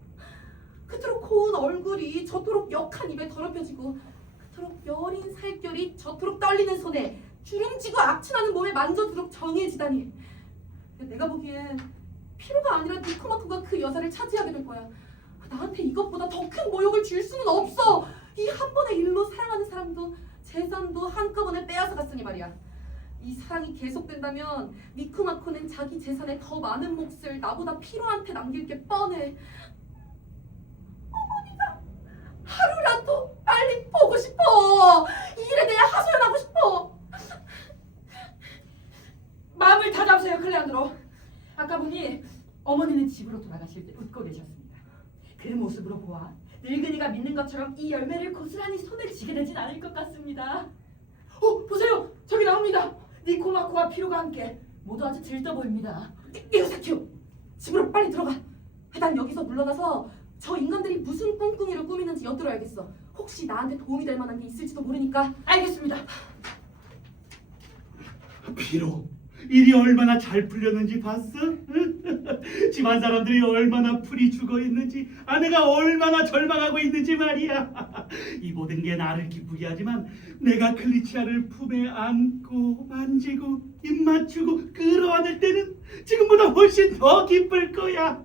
그토록 고운 얼굴이 저토록 역한 입에 더럽혀지고 그토록 여린 살결이 저토록 떨리는 손에 주름지고 악취나는 몸에 만져주도록 정해지다니. 내가 보기엔 피로가 아니라 니코마코가 그 여자를 차지하게 될 거야. 나한테 이것보다 더 큰 모욕을 줄 수는 없어. 이 한 번의 일로 사랑하는 사람도 재산도 한꺼번에 빼앗아 갔으니 말이야. 이 사랑이 계속된다면 니코마코는 자기 재산의 더 많은 몫을 나보다 피로한테 남길 게 뻔해. 어머니가 하루라도 빨리 보고 싶어. 이 일에 대해 하소연하고 싶어. 마음을 다잡으세요, 클레안드로. 아까 보니 어머니는 집으로 돌아가실 때 웃고 계셨습니다. 그 모습으로 보아 늙은이가 믿는 것처럼 이 열매를 고스란히 손에 쥐게 되진 않을 것 같습니다. 보세요, 저기 나옵니다. 니코마코와 피로가 함께 모두 아주 들떠 보입니다. 이오사키요, 집으로 빨리 들어가. 난 여기서 물러나서 저 인간들이 무슨 꿍꿍이를 꾸미는지 엿들어야겠어. 혹시 나한테 도움이 될 만한 게 있을지도 모르니까. 알겠습니다. 피로, 일이 얼마나 잘 풀렸는지 봤어? 집안 사람들이 얼마나 풀이 죽어 있는지, 아내가 얼마나 절망하고 있는지 말이야. 이 모든 게 나를 기쁘게 하지만 내가 클리치아를 품에 안고 만지고 입 맞추고 끌어안을 때는 지금보다 훨씬 더 기쁠 거야.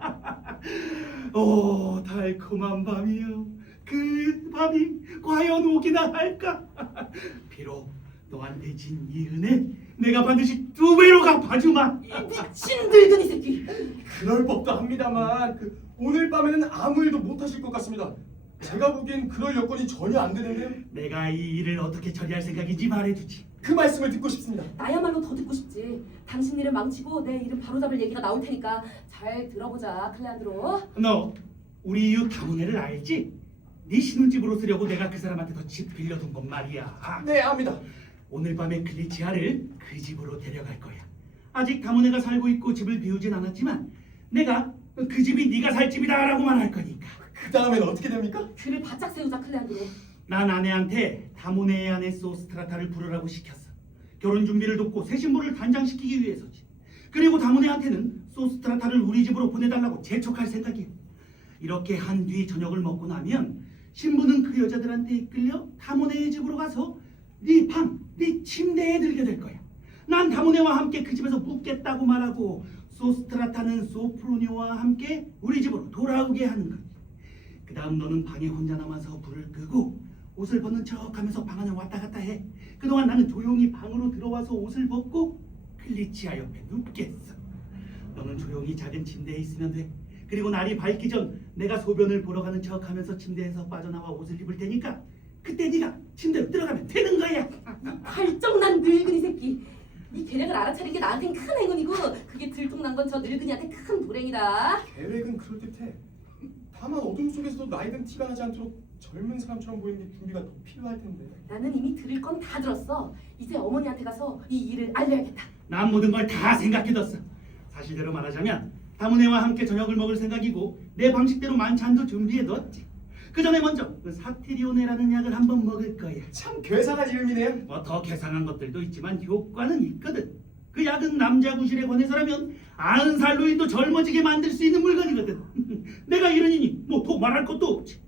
오, 달콤한 밤이요. 그 밤이 과연 오기나 할까? 비록 너한테 진 이 은혜 내가 반드시 2배로 갚아주마. 미친 늙은이 새끼. 그럴 법도 합니다만 오늘 밤에는 아무 일도 못하실 것 같습니다. 제가 보기엔 그럴 여건이 전혀 안 되는데요. 내가 이 일을 어떻게 처리할 생각인지 말해주지. 그 말씀을 듣고 싶습니다. 나야말로 더 듣고 싶지. 당신 일을 망치고 내 일을 바로잡을 얘기가 나올 테니까 잘 들어보자, 클레안드로. 너 우리 이웃 다문회를 알지? 네 신혼집으로 쓰려고 내가 그 사람한테 더 집 빌려둔 건 말이야. 네, 압니다. 오늘 밤에 클리치아를 그 집으로 데려갈 거야. 아직 다문회가 살고 있고 집을 비우진 않았지만 내가 그 집이 네가 살 집이다라고 말할 거니까. 그 다음엔 어떻게 됩니까? 귀를 바짝 세우자, 클레안드로. 난 아내한테 다문회의 아내 소스트라타를 부르라고 시켰어. 결혼 준비를 돕고 새 신부를 단장시키기 위해서지. 그리고 다문에한테는 소스트라타를 우리 집으로 보내달라고 재촉할 생각이야. 이렇게 한 뒤 저녁을 먹고 나면 신부는 그 여자들한테 이끌려 다모네의 집으로 가서 네 방, 네 침대에 들게 될 거야. 난 다모네와 함께 그 집에서 묵겠다고 말하고 소스트라타는 소프로니오와 함께 우리 집으로 돌아오게 하는 거지. 그 다음 너는 방에 혼자 남아서 불을 끄고 옷을 벗는 척하면서 방 안을 왔다 갔다 해. 그동안 나는 조용히 방으로 들어와서 옷을 벗고 클리치아 옆에 눕겠어. 너는 조용히 작은 침대에 있으면 돼. 그리고 날이 밝기 전 내가 소변을 보러 가는 척하면서 침대에서 빠져나와 옷을 입을 테니까 그때 네가 침대로 들어가면 되는 거야. 발정난 늙은이 새끼. 네 계략을 알아차린 게 나한텐 큰 행운이고 그게 들통난 건 저 늙은이한테 큰 불행이다. 계획은 그럴듯해. 다만 어둠 속에서도 나이든 티가 나지 않도록 젊은 사람처럼 보이는 게 준비가 더 필요할 텐데. 나는 이미 들을 건 다 들었어. 이제 어머니한테 가서 이 일을 알려야겠다. 난 모든 걸 다 생각해뒀어. 사실대로 말하자면 다문에와 함께 저녁을 먹을 생각이고 내 방식대로 만찬도 준비해뒀지. 그 전에 먼저 그 사티리오네라는 약을 한번 먹을 거야. 참 괴상한 이름이네요. 뭐 더 괴상한 것들도 있지만 효과는 있거든. 그 약은 남자 구실에 관해서라면 90살 노인도 젊어지게 만들 수 있는 물건이거든. 내가 이러니 뭐 더 말할 것도 없지.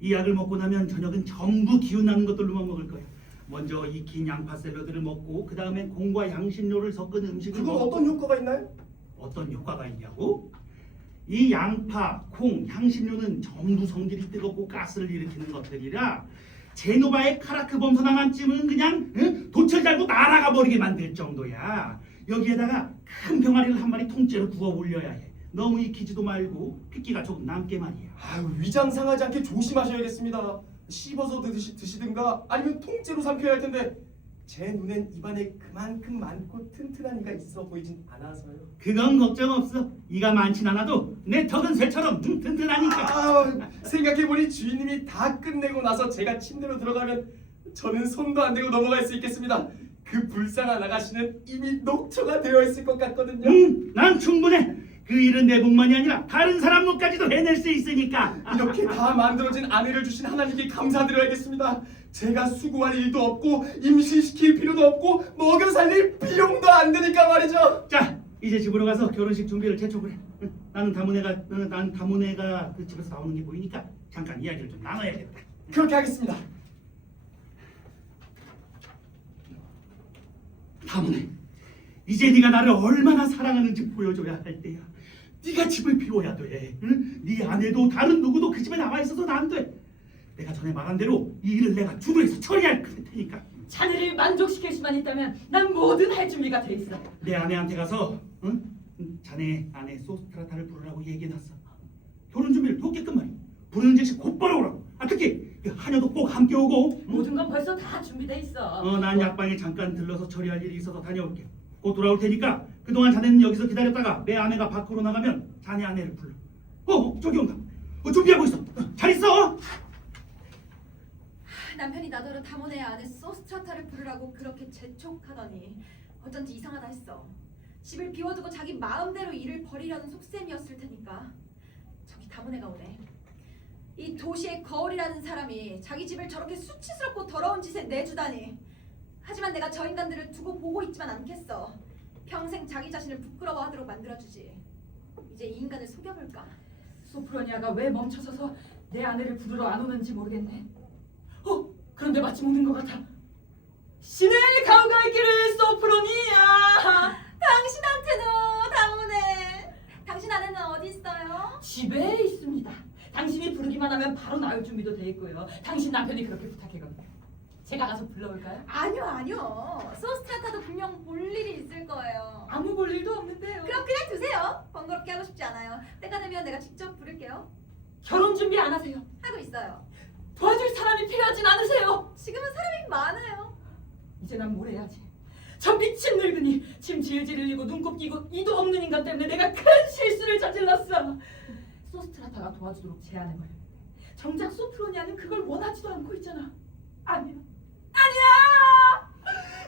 이 약을 먹고 나면 저녁은 전부 기운 나는 것들로만 먹을 거야. 먼저 익힌 양파 샐러드를 먹고 그 다음에 콩과 향신료를 섞은 음식을 그건 먹고. 어떤 효과가 있나요? 어떤 효과가 있냐고? 이 양파, 콩, 향신료는 전부 성질이 뜨겁고 가스를 일으키는 것들이라 제노바의 카라크 범선 하나쯤은 그냥 도철 달고 날아가 버리게 만들 정도야. 여기에다가 큰 병아리를 한 마리 통째로 구워 올려야 해. 너무 익히지도 말고 핏기가 조금 남게 말이야. 아유, 위장 상하지 않게 조심하셔야겠습니다. 씹어서 드시든가 아니면 통째로 삼켜야 할 텐데 제 눈엔 입안에 그만큼 많고 튼튼한 이가 있어 보이진 않아서요. 그건 걱정 없어. 이가 많진 않아도 내 턱은 쇠처럼 튼튼하니까. 아, 생각해보니 주인님이 다 끝내고 나서 제가 침대로 들어가면 저는 손도 안 대고 넘어갈 수 있겠습니다. 그 불쌍한 아가씨는 이미 녹초가 되어 있을 것 같거든요. 난 충분해. 그 일은 내 몫만이 아니라 다른 사람 몫까지도 해낼 수 있으니까. 이렇게 다 만들어진 아내를 주신 하나님께 감사드려야겠습니다. 제가 수고할 일도 없고 임신시킬 필요도 없고 먹여 살릴 비용도 안 드니까 말이죠. 자, 이제 집으로 가서 결혼식 준비를 재촉을 해. 난 다모네가 그 집에서 나오는 게 보이니까 잠깐 이야기를 좀 나눠야겠다. 그렇게 하겠습니다. 다모네, 이제 네가 나를 얼마나 사랑하는지 보여줘야 할 때야. 네가 집을 비워야 돼. 응? 네 아내도 다른 누구도 그 집에 나와 있어서는 안 돼. 내가 전에 말한 대로 이 일을 내가 주도해서 처리할 테니까. 자네를 만족시킬 수만 있다면 난 뭐든 할 준비가 돼 있어. 내 아내한테 가서 자네 아내 소스트라타를 부르라고 얘기해놨어. 결혼 준비를 돕게끔 말이야. 부르는 즉시 곧바로 오라고. 특히 그 하녀도 꼭 함께 오고. 모든 건 벌써 다 준비돼 있어. 난 약방에 잠깐 들러서 처리할 일이 있어서 다녀올게. 곧 돌아올 테니까 그동안 자네는 여기서 기다렸다가 내 아내가 밖으로 나가면 자네 아내를 불러. 저기 온다. 준비하고 있어. 잘 있어. 남편이 나더러 다모네의 아내 소스트라타를 부르라고 그렇게 재촉하더니 어쩐지 이상하다 했어. 집을 비워두고 자기 마음대로 일을 벌이려는 속셈이었을 테니까. 저기 다모네가 오네. 이 도시의 거울이라는 사람이 자기 집을 저렇게 수치스럽고 더러운 짓에 내주다니. 하지만 내가 저 인간들을 두고 보고 있지만 않겠어. 평생 자기 자신을 부끄러워하도록 만들어주지. 이제 이 인간을 속여볼까? 소프로니아가 왜 멈춰서서 내 아내를 부르러 안 오는지 모르겠네. 그런데 마침 오는 것 같아. 신의 가오갈 길을 소프로니아. 당신한테도 다모네. 당신 아내는 어디 있어요? 집에 있습니다. 당신이 부르기만 하면 바로 나올 준비도 돼 있고요. 당신 남편이 그렇게 부탁해거든요. 제가 가서 불러올까요? 아니요. 소스트라타도 분명 볼 일이 있을 거예요. 아무 볼 일도 없는데요. 그럼 그냥 두세요. 번거롭게 하고 싶지 않아요. 때가 되면 내가 직접 부를게요. 결혼 준비 안 하세요? 하고 있어요. 도와줄 사람이 필요하진 않으세요? 지금은 사람이 많아요. 이제 난 뭘 해야지. 저 미친 늙은이 침 질질 흘리고 눈곱 끼고 이도 없는 인간 때문에 내가 큰 실수를 저질렀어. 소스트라타가 도와주도록 제안해버렸는데 정작 소프로니아는 그걸 원하지도 않고 있잖아. 아니야.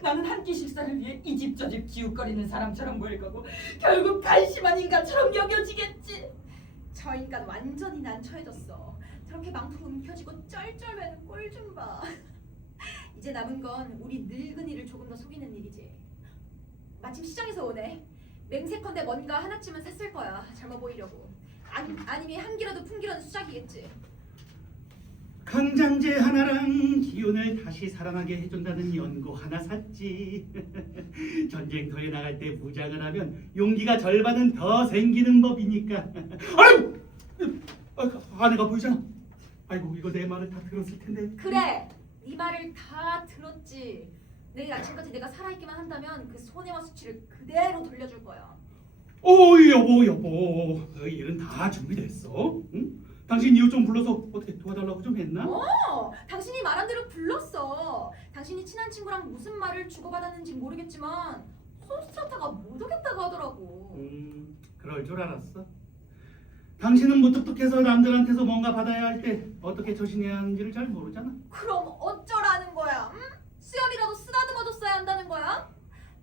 나는 한 끼 식사를 위해 이 집 저 집 기웃거리는 사람처럼 보일 거고 결국 한심한 인간처럼 여겨지겠지. 저 인간 완전히 난처해졌어. 저렇게 망토로 움켜쥐고 쩔쩔매는 꼴 좀 봐. 이제 남은 건 우리 늙은이를 조금 더 속이는 일이지. 마침 시장에서 오네. 맹세컨대 뭔가 하나쯤은 샀을 거야. 젊어 보이려고. 아니면 한 끼라도 풍기려는 수작이겠지. 강장제 하나랑 기운을 다시 살아나게 해준다는 연고 하나 샀지. 전쟁터에 나갈 때 무장을 하면 용기가 절반은 더 생기는 법이니까. 아유, 아내가 보이잖아. 아이고 이거 내 말을 다 들었을 텐데. 그래, 네 말을 다 들었지. 내일 아침까지 내가 살아있기만 한다면 그 손해와 수치를 그대로 돌려줄 거야. 여보, 일은 다 준비됐어. 응? 당신 이웃 좀 불러서 어떻게 도와달라고 좀 했나? 당신이 말한 대로 불렀어. 당신이 친한 친구랑 무슨 말을 주고받았는지 모르겠지만 콘스탄타가 못 오겠다고 하더라고. 그럴 줄 알았어. 당신은 무뚝뚝해서 남들한테서 뭔가 받아야 할 때 어떻게 처신해야 하는지를 잘 모르잖아. 그럼 어쩌라는 거야? 응? 수염이라도 쓰다듬어줬어야 한다는 거야?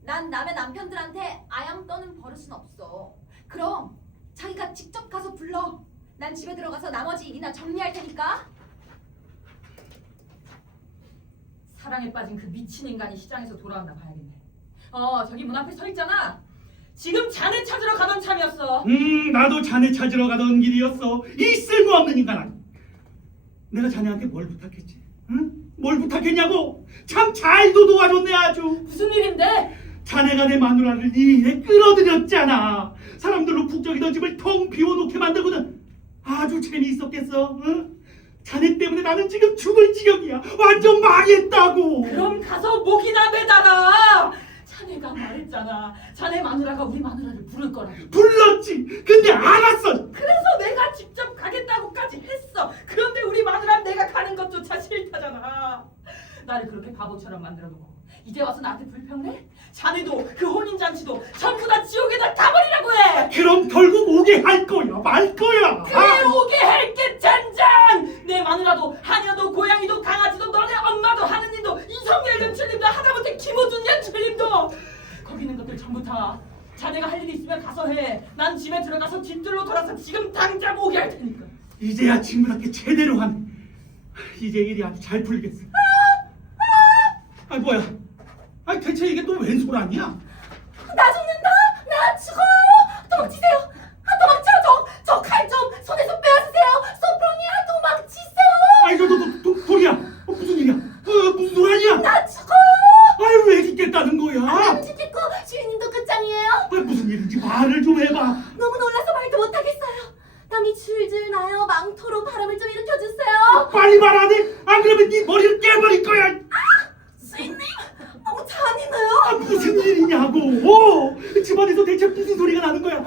난 남의 남편들한테 아양 떠는 버릇은 없어. 그럼 자기가 직접 가서 불러. 난 집에 들어가서 나머지 일이나 정리할 테니까. 사랑에 빠진 그 미친 인간이 시장에서 돌아왔나 봐야겠네. 저기 문 앞에 서 있잖아. 지금 자네 찾으러 가던 참이었어. 나도 자네 찾으러 가던 길이었어. 이 쓸모없는 인간아. 내가 자네한테 뭘 부탁했지? 응? 뭘 부탁했냐고? 참 잘도 도와줬네 아주. 무슨 일인데? 자네가 내 마누라를 이 일에 끌어들였잖아. 사람들로 북적이던 집을 텅 비워놓게 만들고는 아주 재미있었겠어. 응? 자네 때문에 나는 지금 죽을 지경이야. 완전 망했다고. 그럼 가서 목이나 매달아. 자네가 말했잖아. 자네 마누라가 우리 마누라를 부를 거라고. 불렀지. 근데 안 왔어. 그래서 내가 직접 가겠다고까지 했어. 그런데 우리 마누라는 내가 가는 것조차 싫다잖아. 나를 그렇게 바보처럼 만들어놓고 이제 와서 나한테 불평해? 자네도 그 혼인잔치도 전부 다 지옥에다 가버리라고 해. 그럼 결국 오게 할 거야 말 거야. 그래 오게 할게 젠장. 내 마누라도 하녀도 고양이도 강아지도 너네 엄마도 하느님도 이성열 연출님도 하다못해 김호준 연출님도 거기 있는 것들 전부 다 자네가 할 일이 있으면 가서 해. 난 집에 들어가서 뒷뜰로 돌아서 지금 당장 오게 할 테니까. 이제야 친구답게 제대로 하네. 이제 일이 아주 잘 풀리겠어. 뭐야? 대체 이게 또 웬 소란이야? 나 죽는다. 나 죽어요. 도망치세요. 도망쳐. 저 칼 좀 손에서 빼앗으세요. 소프로니아 도망치세요. 도리야. 무슨 일이야? 무슨 소란이야? 나 죽어요. 왜 죽겠다는 거야? 남짓했고 주인님도 끝장이에요. 무슨 일인지 말을 좀 해봐. 너무 놀라서 말도 못하겠어요. 땀이 줄줄 나요. 망토로 바람을 좀 일으켜주세요. 빨리 말하네. 안 그러면 네 머리를 깨버릴 거야. 주인님 너무 잔인해요. 무슨 일이냐고. 집안에서 대체 무슨 소리가 나는 거야? 응?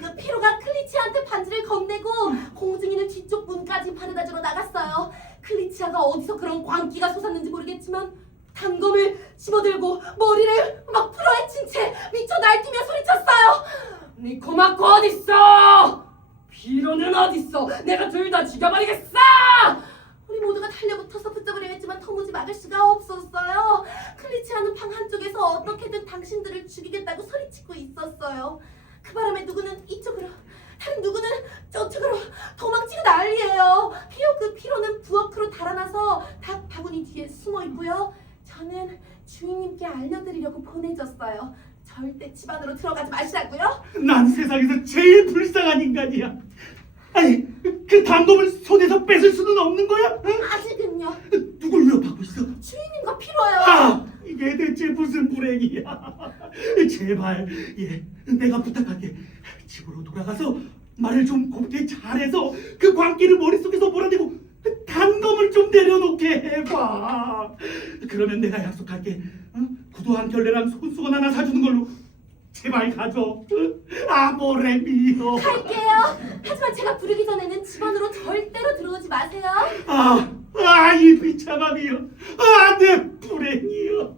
그 피로가 클리치아한테 반지를 건네고 공증이는 뒤쪽 문까지 바래다주러 나갔어요. 클리치아가 어디서 그런 광기가 솟았는지 모르겠지만 단검을 집어들고 머리를 막 풀어헤친 채 미쳐 날뛰며 소리쳤어요. 니코마코 어딨어? 피로는 어딨어? 내가 둘 다 죽여버리겠어! 우리 모두가 달려붙어서 붙잡으려 했지만 도무지 막을 수가 없었어요. 클리치아는 방 한쪽에서 어떻게든 당신들을 죽이겠다고 소리치고 있었어요. 그 바람에 누구는 이쪽으로, 다른 누구는 저쪽으로 도망치고 난리예요. 그 피로는 부엌으로 달아나서 닭 바구니 뒤에 숨어 있고요. 저는 주인님께 알려드리려고 보내줬어요. 절대 집 안으로 들어가지 마시라고요. 난 세상에서 제일 불쌍한 인간이야. 아니, 그 단검을 손에서 뺏을 수는 없는 거야? 응? 아직은요. 누굴 위협하고 있어? 주인님과 피로요. 이게 대체 무슨 불행이야? 제발, 내가 부탁할게. 집으로 돌아가서 말을 좀 곱게 잘해서 그 광기를 머릿속에서 몰아내고 단검을 좀 내려놓게 해봐. 그러면 내가 약속할게. 구두 한 켤레랑 손수건 하나 사주는 걸로. 제발 가줘. 아모레 미오. 갈게요. 하지만 제가 부르기 전에는 집 안으로 절대로 들어오지 마세요. 이 비참함이여. 내 불행이여.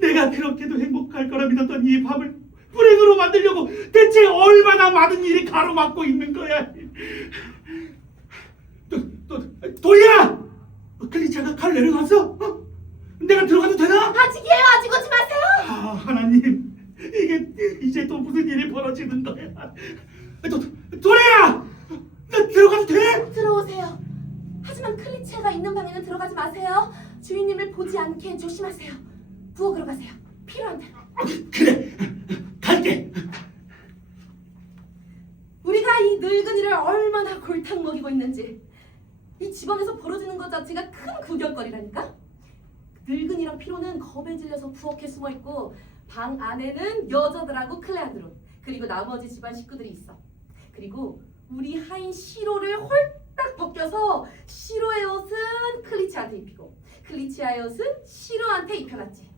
내가 그렇게도 행복할 거라 믿었던 이 밤을 불행으로 만들려고 대체 얼마나 많은 일이 가로막고 있는 거야. 도리야! 클리치아가 칼 내려놨어? 내가 들어가도 되나? 아직이에요. 아직 오지 마세요. 하나님, 이게 이제 또 무슨 일이 벌어지는 거야? 도리야! 나 들어가도 돼? 들어오세요. 하지만 클리치아가 있는 방에는 들어가지 마세요. 주인님을 보지 않게 조심하세요. 부엌으로 가세요. 필요한데. 그래, 갈게. 우리가 이 늙은이를 얼마나 골탕 먹이고 있는지. 이 집안에서 벌어지는 것 자체가 큰 구경거리라니까. 늙은이랑 피로는 겁에 질려서 부엌에 숨어있고 방 안에는 여자들하고 클레안드로 그리고 나머지 집안 식구들이 있어. 그리고 우리 하인 시로를 홀딱 벗겨서 시로의 옷은 클리치아한테 입히고 클리치아의 옷은 시로한테 입혀놨지.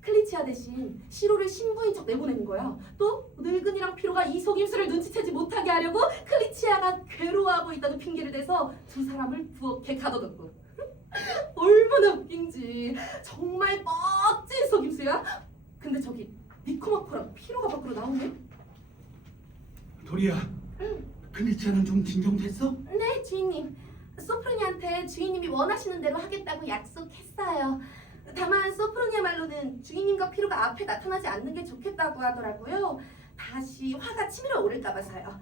클리치아 대신 시로를 신부인 척 내보내는 거야. 또 늙은이랑 피로가 이 속임수를 눈치채지 못하게 하려고 클리치아가 괴로워하고 있다는 핑계를 대서 두 사람을 부엌에 가둬뒀고. 얼마나 웃긴지. 정말 멋진 속임수야. 근데 저기 니코마코랑 피로가 밖으로 나오네. 도리야, 클리치아는 좀 진정됐어? 네, 주인님. 소프로니한테 주인님이 원하시는 대로 하겠다고 약속했어요. 다만 소프로니야말로는 주인님과 피로가 앞에 나타나지 않는 게 좋겠다고 하더라고요. 다시 화가 치밀어 오를까 봐서요.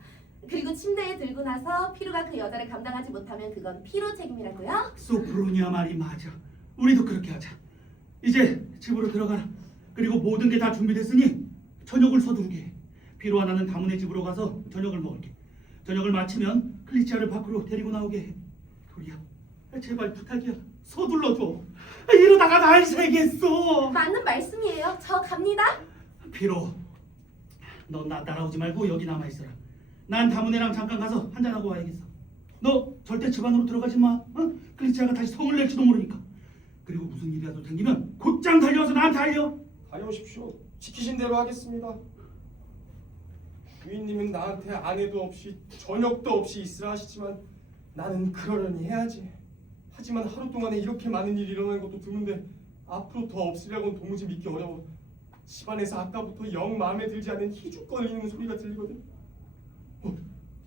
그리고 침대에 들고 나서 피로가 그 여자를 감당하지 못하면 그건 피로 책임이라고요. 소프로니아 말이 맞아. 우리도 그렇게 하자. 이제 집으로 들어가라. 그리고 모든 게 다 준비됐으니 저녁을 서두르게 해. 피로와 나는 가문의 집으로 가서 저녁을 먹을게. 저녁을 마치면 클리치아를 밖으로 데리고 나오게 해. 도리야, 제발 부탁이야. 서둘러줘. 이러다가 날 새겠어. 맞는 말씀이에요. 저 갑니다. 피로, 넌 나 따라오지 말고 여기 남아 있어라. 난 다문애랑 잠깐 가서 한잔하고 와야겠어. 너 절대 집 안으로 들어가지 마. 어? 클리치아가 다시 성을 낼지도 모르니까. 그리고 무슨 일이라도 생기면 곧장 달려와서 나한테 알려. 다녀오십시오. 지키신 대로 하겠습니다. 주인님은 나한테 아내도 없이 저녁도 없이 있으라 하시지만 나는 그러려니 해야지. 하지만 하루 동안에 이렇게 많은 일이 일어나는 것도 드문데 앞으로 더 없으려고는 도무지 믿기 어려워. 집안에서 아까부터 영 마음에 들지 않는 희죽거리는 소리가 들리거든.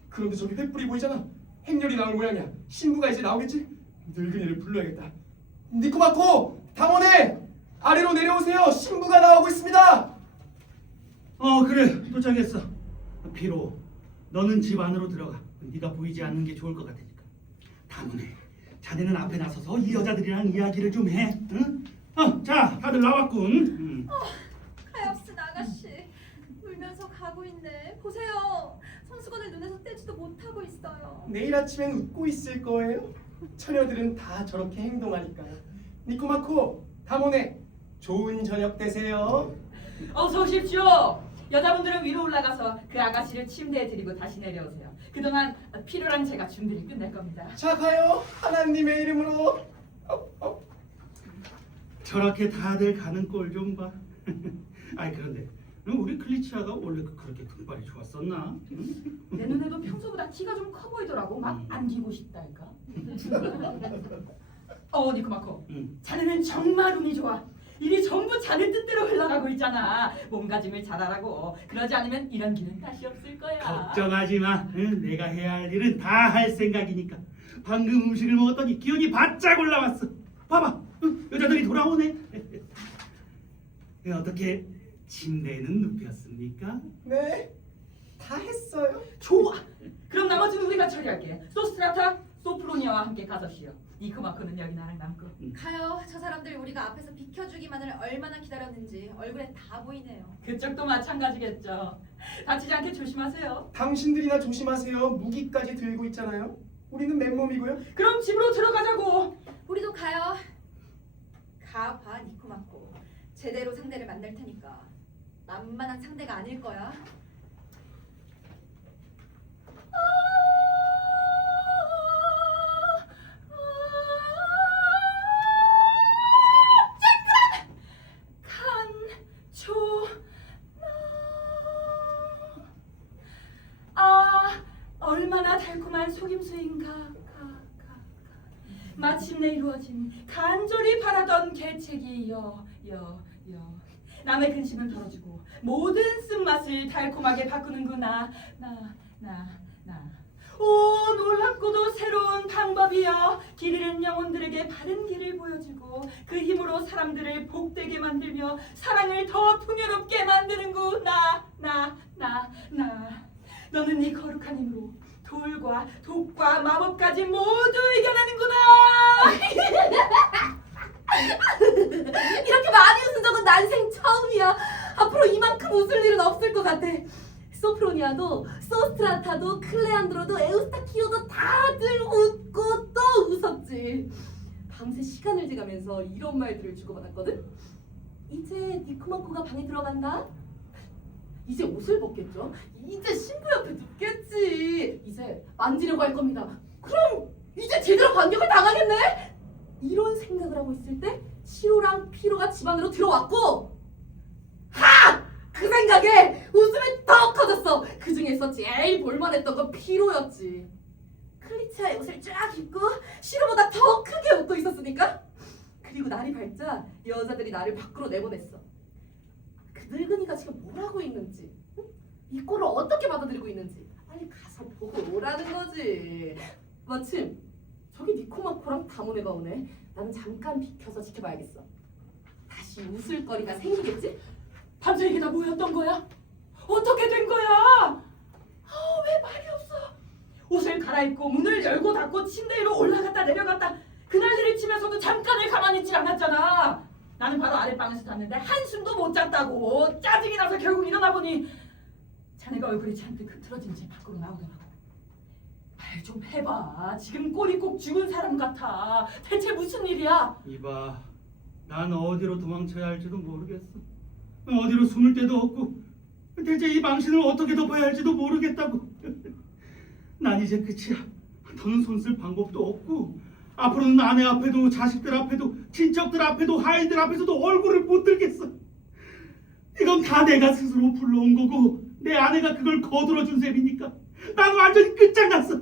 그런데 저기 횃불이 보이잖아. 행렬이 나올 모양이야. 신부가 이제 나오겠지? 늙은이를 불러야겠다. 니코마코! 당원에! 아래로 내려오세요. 신부가 나오고 있습니다. 그래, 도착했어. 피로, 너는 집 안으로 들어가. 네가 보이지 않는 게 좋을 것 같으니까. 다문애, 자네는 앞에 나서서 이 여자들이랑 이야기를 좀 해. 응? 자, 다들 나왔군. 카이옵슨 아가씨 울면서 가고 있네. 보세요. 손수건을 눈에서 떼지도 못하고 있어요. 내일 아침엔 웃고 있을 거예요. 처녀들은 다 저렇게 행동하니까요. 니코마코, 다모네, 좋은 저녁 되세요. 어서 오십시오. 여자분들은 위로 올라가서 그 아가씨를 침대에 데리고 다시 내려오세요. 그동안 피로랑 제가 준비를 끝낼 겁니다. 자, 가요. 하나님의 이름으로. 저렇게 다들 가는 꼴 좀 봐. 아이 그런데 우리 클리치아가 원래 그렇게 등발이 좋았었나? 응? 내 눈에도 평소보다 키가 좀 커 보이더라고. 막 안기고 싶달까. 니코마코. 자네는 정말 운이 좋아. 일이 전부 자네 뜻대로 흘러가고 있잖아. 몸가짐을 잘하라고. 그러지 않으면 이런 길은 다시 없을 거야. 걱정하지 마. 응? 내가 해야 할 일은 다 할 생각이니까. 방금 음식을 먹었더니 기운이 바짝 올라왔어. 봐봐, 응? 여자들이 돌아오네. 어떻게 침대에는 눕혔습니까? 네, 다 했어요. 좋아. 그럼 나머지는 우리가 처리할게. 소스트라타, 소프로니아와 함께 가서시오. 니코마코는 여기 나랑 남고. 가요. 저 사람들 우리가 앞에서 비켜주기만을 얼마나 기다렸는지 얼굴에 다 보이네요. 그쪽도 마찬가지겠죠. 다치지 않게 조심하세요. 당신들이나 조심하세요. 무기까지 들고 있잖아요. 우리는 맨몸이고요. 그럼 집으로 들어가자고. 우리도 가요. 가봐 니코마코. 제대로 상대를 만날 테니까. 만만한 상대가 아닐 거야. 얼마나 달콤한 속임수인가. 마침내 이루어진 간절히 바라던 계책이 남의 근심은 덜어주고 모든 쓴맛을 달콤하게 바꾸는구나. 오, 놀랍고도 새로운 방법이여. 길 잃은 영혼들에게 바른 길을 보여주고 그 힘으로 사람들을 복되게 만들며 사랑을 더 풍요롭게 만드는구나. 너는 네 거룩한 힘으로 돌과 독과 마법까지 모두 이겨내는구나. 앞으로 이만큼 웃을 일은 없을 것 같아. 소프로니아도 소스트라타도 클레안드로도 에우스타키오도 다들 웃고 또 웃었지. 밤새 시간을 지가면서 이런 말들을 주고받았거든. 이제 니코마코가 방에 들어간다. 이제 옷을 벗겠죠. 이제 신부 옆에 눕겠지. 이제 만지려고 할 겁니다. 그럼 이제 제대로 반격을 당하겠네. 이런 생각을 하고 있을 때 시로랑 피로가 집 안으로 들어왔고, 하! 그 생각에 웃음이 더 커졌어. 그 중에서 제일 볼만했던 건 피로였지. 클리치아의 옷을 쫙 입고 시로보다 더 크게 웃고 있었으니까. 그리고 날이 밝자 여자들이 나를 밖으로 내보냈어. 그 늙은이가 지금 뭘 하고 있는지, 응? 이 꼴을 어떻게 받아들이고 있는지 빨리 가서 보고 오라는 거지. 마침 저기 니코마코랑 다모네가 오네. 나는 잠깐 비켜서 지켜봐야겠어. 다시 웃을 거리가 생기겠지? 밤새 이게 다 뭐였던 거야? 어떻게 된 거야? 왜 말이 없어? 옷을 갈아입고 문을 열고 닫고 침대 위로 올라갔다 내려갔다 그날들을 치면서도 잠깐을 가만히 있지 않았잖아. 나는 바로 아랫방에서 잤는데 한숨도 못 잤다고. 짜증이 나서 결국 일어나 보니 자네가 얼굴이 잔뜩 흐트러진 채 밖으로 나오더라고. 말 좀 해봐. 지금 꼴이 꼭 죽은 사람 같아. 대체 무슨 일이야? 이봐, 난 어디로 도망쳐야 할지도 모르겠어. 어디로 숨을 데도 없고 대체 이 망신을 어떻게 덮어야 할지도 모르겠다고. 난 이제 끝이야. 더는 손 쓸 방법도 없고 앞으로는 아내 앞에도 자식들 앞에도 친척들 앞에도 하인들 앞에서도 얼굴을 못 들겠어. 이건 다 내가 스스로 불러온 거고 내 아내가 그걸 거들어준 셈이니까 난 완전히 끝장났어.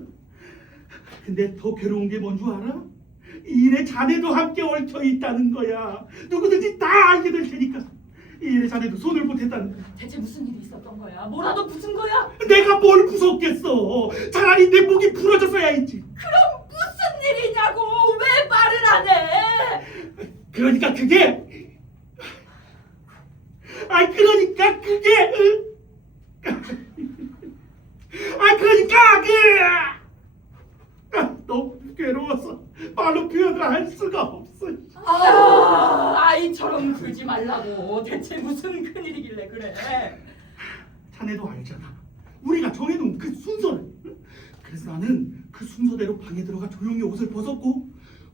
근데 더 괴로운 게 뭔 줄 알아? 이 일에 자네도 함께 얽혀 있다는 거야. 누구든지 다 알게 될 테니까. 이 일에 자네도 손을 못했다는 거야. 대체 무슨 일이 있었던 거야? 뭐라도 부순 거야? 내가 뭘 부쉈겠어. 차라리 내 목이 부러졌어야 했지. 그럼 무슨 일이냐고. 왜 말을 안 해? 그러니까 그게 그러니까 너무 괴로워서 말로 표현을 할 수가 없어. 아이처럼 굴지 말라고. 대체 무슨 큰일이길래 그래? 자네도 알잖아. 우리가 정해놓은 그 순서를. 그래서 나는 그 순서대로 방에 들어가 조용히 옷을 벗었고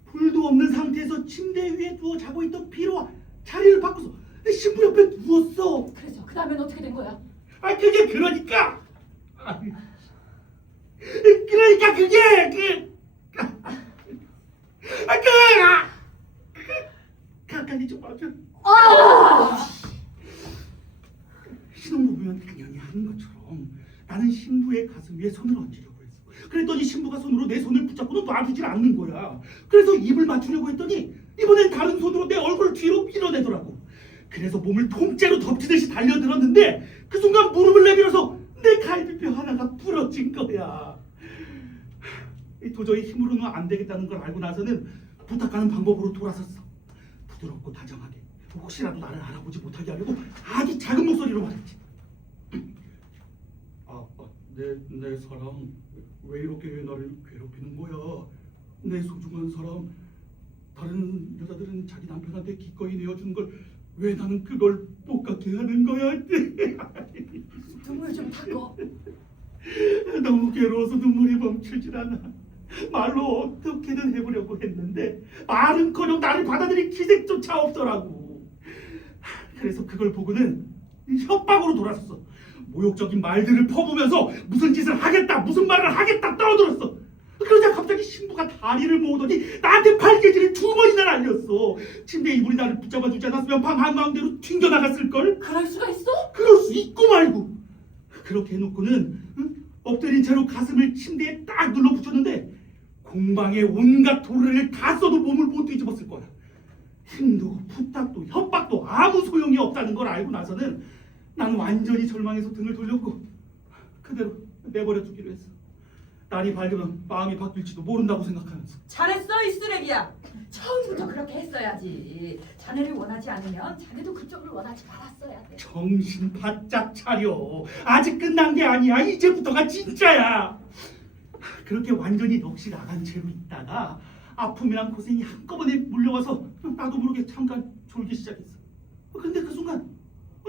불도 없는 상태에서 침대 위에 누워 자고 있던 피로와 자리를 바꿔서 신부 옆에 누웠어. 그래서 그 다음엔 어떻게 된 거야? 그게 그러니까 그게 가까이 좀 와줘. 신혼부부면 당연히 하는 것처럼 나는 신부의 가슴 위에 손을 얹으려고 했어. 그랬더니 신부가 손으로 내 손을 붙잡고는 놔두질 않는 거야. 그래서 입을 맞추려고 했더니 이번엔 다른 손으로 내 얼굴을 뒤로 밀어내더라고. 그래서 몸을 통째로 덮치듯이 달려들었는데 그 순간 무릎을 내밀어서 내 갈비뼈 하나가 부러진 거야. 도저히 힘으로는 안 되겠다는 걸 알고 나서는 부탁하는 방법으로 돌아섰어. 부드럽고 다정하게 혹시라도 나를 알아보지 못하게 하려고 아주 작은 목소리로 말했지. 내 사랑, 왜 이렇게 나를 괴롭히는 거야? 내 소중한 사람, 다른 여자들은 자기 남편한테 기꺼이 내어주는 걸 왜 나는 그걸 못 갖게 하는 거야? 눈물 좀 닦어. 너무 괴로워서 눈물이 멈추질 않아. 말로 어떻게든 해보려고 했는데 말은커녕 나를 받아들일 기색조차 없더라고. 그래서 그걸 보고는 협박으로 돌아섰어. 모욕적인 말들을 퍼부면서 무슨 짓을 하겠다, 무슨 말을 하겠다 떠들었어. 그러자 갑자기 신부가 다리를 모으더니 나한테 발개지를 2번이나 날렸어. 침대에 이불이 나를 붙잡아주지 않았으면 방 한가운데로 튕겨나갔을걸? 그럴 수가 있어? 그럴 수 있고 말고. 그렇게 해놓고는 엎드린 채로 가슴을 침대에 딱 눌러 붙였는데 공방에 온갖 도르를 다 써도 몸을 못 뒤집었을 거야. 힘도 부탁도 협박도 아무 소용이 없다는 걸 알고 나서는 나는 완전히 절망해서 등을 돌렸고 그대로 내버려 두기로 했어. 날이 밝으면 마음이 바뀔지도 모른다고 생각하면서. 잘했어 이 쓰레기야. 처음부터 그렇게 했어야지. 자네를 원하지 않으면 자네도 그쪽을 원하지 말았어야 돼. 정신 바짝 차려. 아직 끝난 게 아니야. 이제부터가 진짜야. 그렇게 완전히 넋이 나간 채로 있다가 아픔이랑 고생이 한꺼번에 몰려와서 나도 모르게 잠깐 졸기 시작했어. 근데 그 순간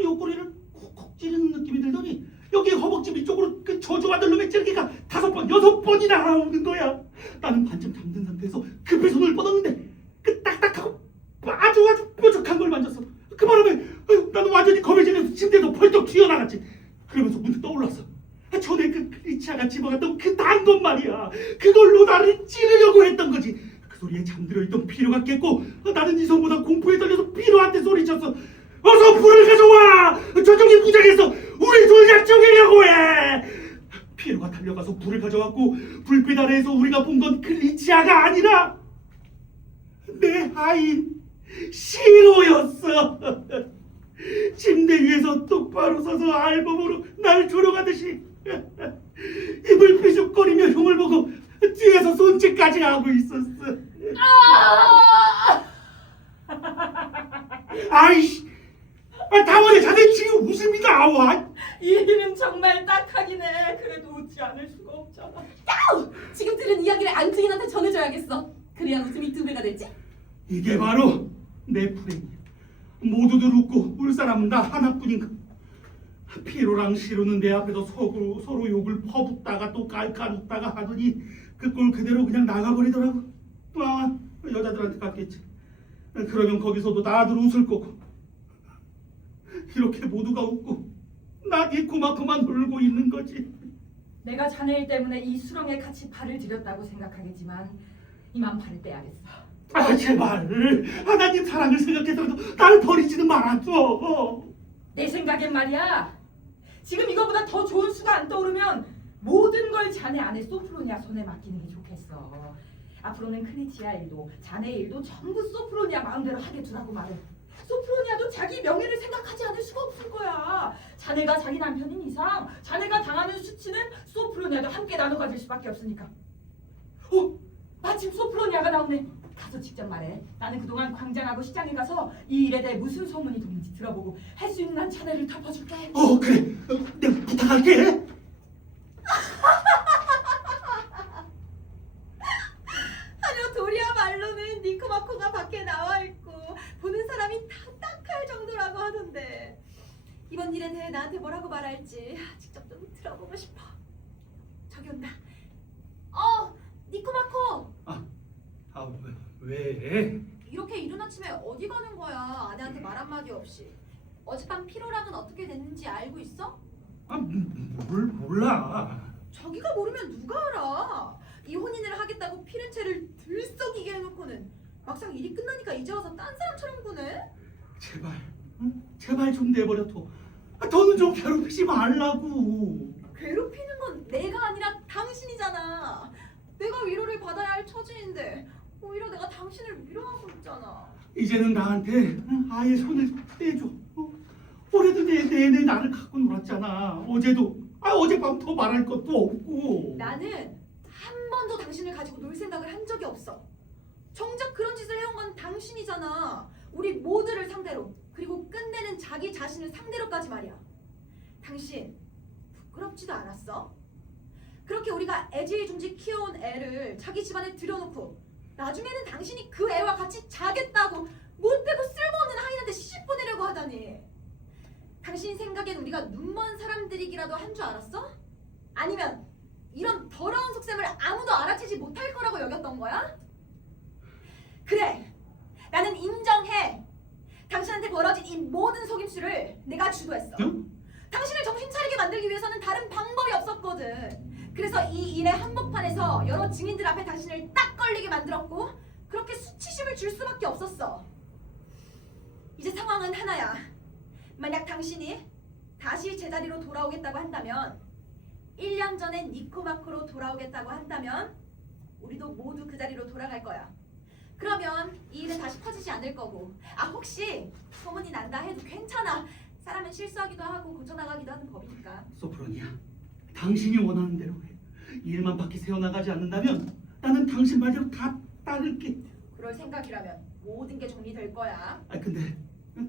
옆구리를 쿡쿡 찌르는 느낌이 들더니 여기 허벅지 밑쪽으로 그 저주받을 놈의 찌르기가 5번, 6번이나 나오는 거야. 나는 반쯤 잠든 상태에서 급히 손을 뻗었는데 그 딱딱하고 아주 뾰족한 걸 만졌어. 그 바람에 나는 완전히 겁해지면서 침대에서 펄떡 튀어나갔지. 그러면서 문득 떠올랐어. 전에 그 클리치아가 집어갔던 그 단 것 말이야. 그걸로 나를 찌르려고 했던 거지. 그 소리에 잠들어 있던 피로가 깼고 나는 이성보다 공포에 떨려서 피로한테 소리쳤어. 어서 불을 가져와! 저쪽이 무장해서 우리 둘 다 죽이려고 해! 피로가 달려가서 불을 가져왔고 불빛 아래에서 우리가 본 건 클리치아가 아니라 내 아인 시로였어. 침대 위에서 똑바로 서서 알몸으로 날 조롱하듯이 입을 비죽거리며 흉을 보고 뒤에서 손짓까지 하고 있었어. 아이씨, 다원에 자네 지금 웃음이 나와. 이 일은 정말 딱하기네. 그래도 웃지 않을 수가 없잖아. 지금 들은 이야기를 안승인한테 전해줘야겠어. 그래야 웃음이 2배가 되지. 이게 바로 내 프레임이야. 모두들 웃고 울 사람은 나 하나뿐인가. 피로랑 시로는 내 앞에서 서로 욕을 퍼붓다가 또 깔깔 웃다가 하더니 그 꼴 그대로 그냥 나가버리더라고. 여자들한테 갔겠지. 그러면 거기서도 다들 웃을 거고. 이렇게 모두가 웃고 나 니코마코만 놀고 있는 거지. 내가 자네 일 때문에 이 수렁에 같이 발을 들였다고 생각하겠지만 이만 발을 떼야겠어. 제발 하나님 사랑을 생각해서라도 나를 버리지는 말아줘. 내 생각엔 말이야. 지금 이거보다 더 좋은 수가 안 떠오르면 모든 걸 자네 아내 소프로니아 손에 맡기는 게 좋겠어. 앞으로는 클리치아 일도 자네 일도 전부 소프로니아 마음대로 하게 두라고 말해. 소프로니아도 자기 명예를 생각하지 않을 수가 없을 거야. 자네가 자기 남편인 이상 자네가 당하는 수치는 소프로니아도 함께 나눠 가질 수밖에 없으니까. 마침 소프로니아가 나오네. 가서 직접 말해. 나는 그동안 광장하고 시장에 가서 이 일에 대해 무슨 소문이 도는지 들어보고 할 수 있는 한 자네를 덮어줄게. 그래. 내가 부탁할게. 하려 도리야말로는 니코마코가 밖에 나와 있고 보는 사람이 답답할 정도라고 하던데 이번 일에 대해 나한테 뭐라고 말할지 직접 좀 들어보고 싶어. 저기 온다. 니코마코. 왜? 이렇게 이른 아침에 어디 가는 거야? 아내한테 말 한마디 없이. 어젯밤 피로랑은 어떻게 됐는지 알고 있어? 몰라. 자기가 모르면 누가 알아? 이 혼인을 하겠다고 피렌체를 들썩이게 해놓고는 막상 일이 끝나니까 이제 와서 딴 사람처럼 구네? 제발 좀 내버려둬. 더는 좀 괴롭히지 말라고. 괴롭히는 건 내가 아니라 당신이잖아. 내가 위로를 받아야 할 처지인데 오히려 내가 당신을 위로하고 있잖아. 이제는 나한테 아예 손을 떼줘. 올해도 내내 나를 갖고 놀았잖아. 어젯밤 더 말할 것도 없고. 나는 한 번도 당신을 가지고 놀 생각을 한 적이 없어. 정작 그런 짓을 해온 건 당신이잖아. 우리 모두를 상대로, 그리고 끝내는 자기 자신을 상대로까지 말이야. 당신 부끄럽지도 않았어? 그렇게 우리가 애지중지 키워온 애를 자기 집안에 들여놓고 나중에는 당신이 그 애와 같이 자겠다고 못 빼고 쓸모없는 하인한테 시집 보내려고 하다니. 당신 생각엔 우리가 눈먼 사람들이기라도 한 줄 알았어? 아니면 이런 더러운 속셈을 아무도 알아채지 못할 거라고 여겼던 거야? 그래, 나는 인정해. 당신한테 벌어진 이 모든 속임수를 내가 주도했어. 응? 당신을 정신 차리게 만들기 위해서는 다른 방법이 없었거든. 그래서 이 일의 한복판에서 여러 증인들 앞에 당신을 딱 걸리게 만들었고 그렇게 수치심을 줄 수밖에 없었어. 이제 상황은 하나야. 만약 당신이 다시 제자리로 돌아오겠다고 한다면 1년 전에 니코마코로 돌아오겠다고 한다면 우리도 모두 그 자리로 돌아갈 거야. 그러면 이 일은 다시 퍼지지 않을 거고 혹시 소문이 난다 해도 괜찮아. 사람은 실수하기도 하고 고쳐나가기도 하는 법이니까. 소프로니아, 당신이 원하는 대로 해. 일만 바퀴 세워나가지 않는다면 나는 당신 말대로 다 따를게. 그럴 생각이라면 모든 게 정리될 거야. 근데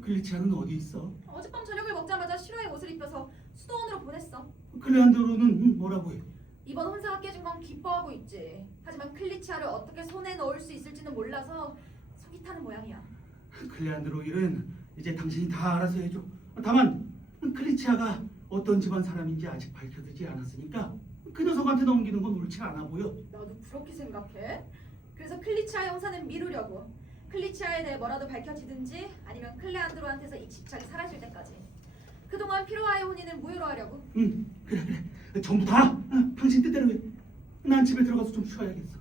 클리치아는 어디 있어? 어젯밤 저녁을 먹자마자 시로의 옷을 입혀서 수도원으로 보냈어. 클레안드로는 뭐라고 해? 이번 혼사가 깨진 건 기뻐하고 있지. 하지만 클리치아를 어떻게 손에 넣을 수 있을지는 몰라서 속이 타는 모양이야. 클레안드로 일은 이제 당신이 다 알아서 해줘. 다만 클리치아가 어떤 집안 사람인지 아직 밝혀지지 않았으니까 그 녀석한테 넘기는 건 옳지 않아 보여. 나도 그렇게 생각해. 그래서 클리치아 형사는 미루려고. 클리치아에 대해 뭐라도 밝혀지든지 아니면 클레안드로한테서 이 집착이 사라질 때까지. 그동안 피로와의 혼인은 무효로 하려고. 그래. 전부 다 당신 뜻대로 해. 난 집에 들어가서 좀 쉬어야겠어.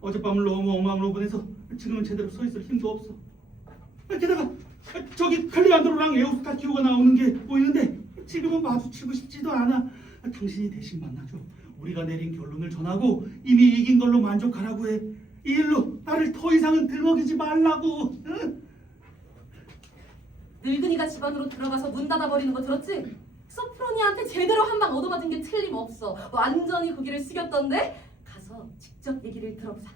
어젯밤을 너무 엉망으로 보내서 지금은 제대로 서 있을 힘도 없어. 게다가 저기 클레안드로랑 에우스타키오가 나오는 게 보이는데 지금은 마주치고 싶지도 않아. 당신이 대신 만나줘. 우리가 내린 결론을 전하고 이미 이긴 걸로 만족하라고 해. 이 일로 나를 더 이상은 들먹이지 말라고. 응? 늙은이가 집 안으로 들어가서 문 닫아버리는 거 들었지? 소프로니아한테 제대로 한 방 얻어맞은 게 틀림없어. 완전히 고개를 숙였던데? 가서 직접 얘기를 들어보자.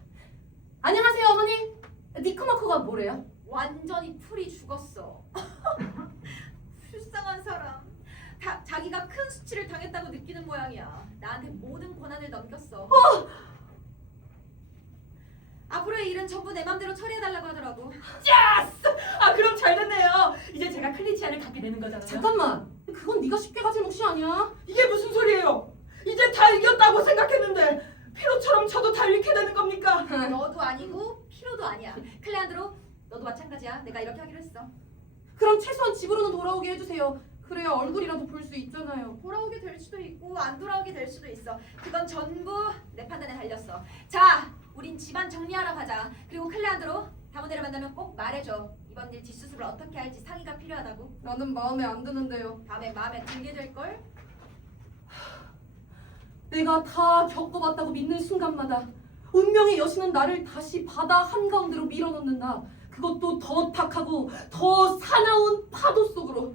안녕하세요 어머니. 니코마코가 뭐래요? 완전히 풀이 죽었어. 불쌍한 사람. 자기가 큰 수치를 당했다고 느끼는 모양이야. 나한테 모든 권한을 넘겼어. 앞으로의 일은 전부 내 맘대로 처리해달라고 하더라고. 야스! 아 그럼 잘 됐네요. 이제 제가 클리치아를 갖게 되는 거잖아요. 잠깐만. 그건 네가 쉽게 가질 몫이 아니야. 이게 무슨 소리예요? 이제 다 이겼다고 생각했는데 피로처럼 저도 다 잃게 되는 겁니까? 너도 아니고 피로도 아니야. 클레안드로, 너도 마찬가지야. 내가 이렇게 하기로 했어. 그럼 최소한 집으로는 돌아오게 해주세요. 그래야 얼굴이라도 볼 수 있잖아요. 돌아오게 될 수도 있고 안 돌아오게 될 수도 있어. 그건 전부 내 판단에 달렸어. 자, 우린 집안 정리하러 가자. 그리고 클레안드로, 다모네를 만나면 꼭 말해줘. 이번 일 뒷수습을 어떻게 할지 상의가 필요하다고. 나는 마음에 안 드는데요. 다음에 마음에 들게 될걸? 내가 다 겪어봤다고 믿는 순간마다 운명의 여신은 나를 다시 바다 한가운데로 밀어넣는다. 그것도 더 탁하고 더 사나운 파도 속으로.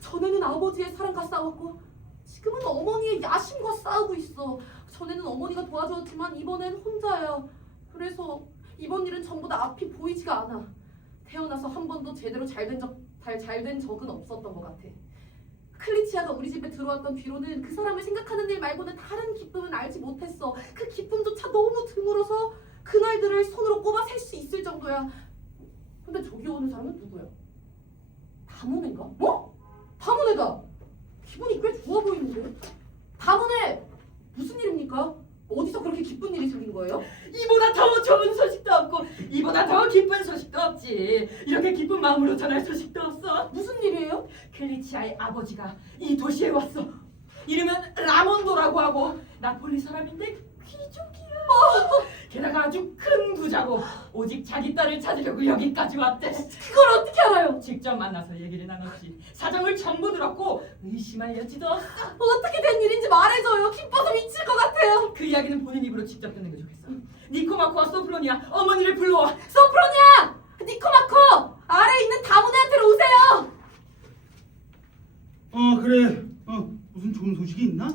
전에는 아버지의 사랑과 싸웠고 지금은 어머니의 야심과 싸우고 있어. 전에는 어머니가 도와줬지만 이번엔 혼자야. 그래서 이번 일은 전부 다 앞이 보이지가 않아. 태어나서 한 번도 제대로 잘된 적은 없었던 것 같아. 클리치아가 우리 집에 들어왔던 뒤로는 그 사람을 생각하는 일 말고는 다른 기쁨은 알지 못했어. 그 기쁨조차 너무 드물어서 그날들을 손으로 꼽아 셀 수 있을 정도야. 근데 저기 오는 사람은 누구야? 다모네인가? 어? 다모네다! 기분이 꽤 좋아 보이는데? 다모네! 무슨 일입니까? 어디서 그렇게 기쁜 일이 생긴 거예요? 이보다 더 좋은 소식도 없고 이보다 더 기쁜 소식도 없지. 이렇게 기쁜 마음으로 전할 소식도 없어. 무슨 일이에요? 클리치아의 아버지가 이 도시에 왔어. 이름은 라몬도라고 하고 나폴리 사람인데 귀족이야. 게다가 아주 큰 부자고 오직 자기 딸을 찾으려고 여기까지 왔대. 그걸 어떻게 알아요? 직접 만나서 얘기를 나눴지. 사정을 전부 들었고 의심할 여지도 없어. 어떻게 된 일인지 말해줘요. 기뻐서 미칠 것 같아요. 그 이야기는 본인 입으로 직접 듣는 게 좋겠어. 니코마코와 소프로니아 어머니를 불러와. 소프로니아! 니코마코! 아래 있는 다모네한테로 오세요. 그래. 무슨 좋은 소식이 있나?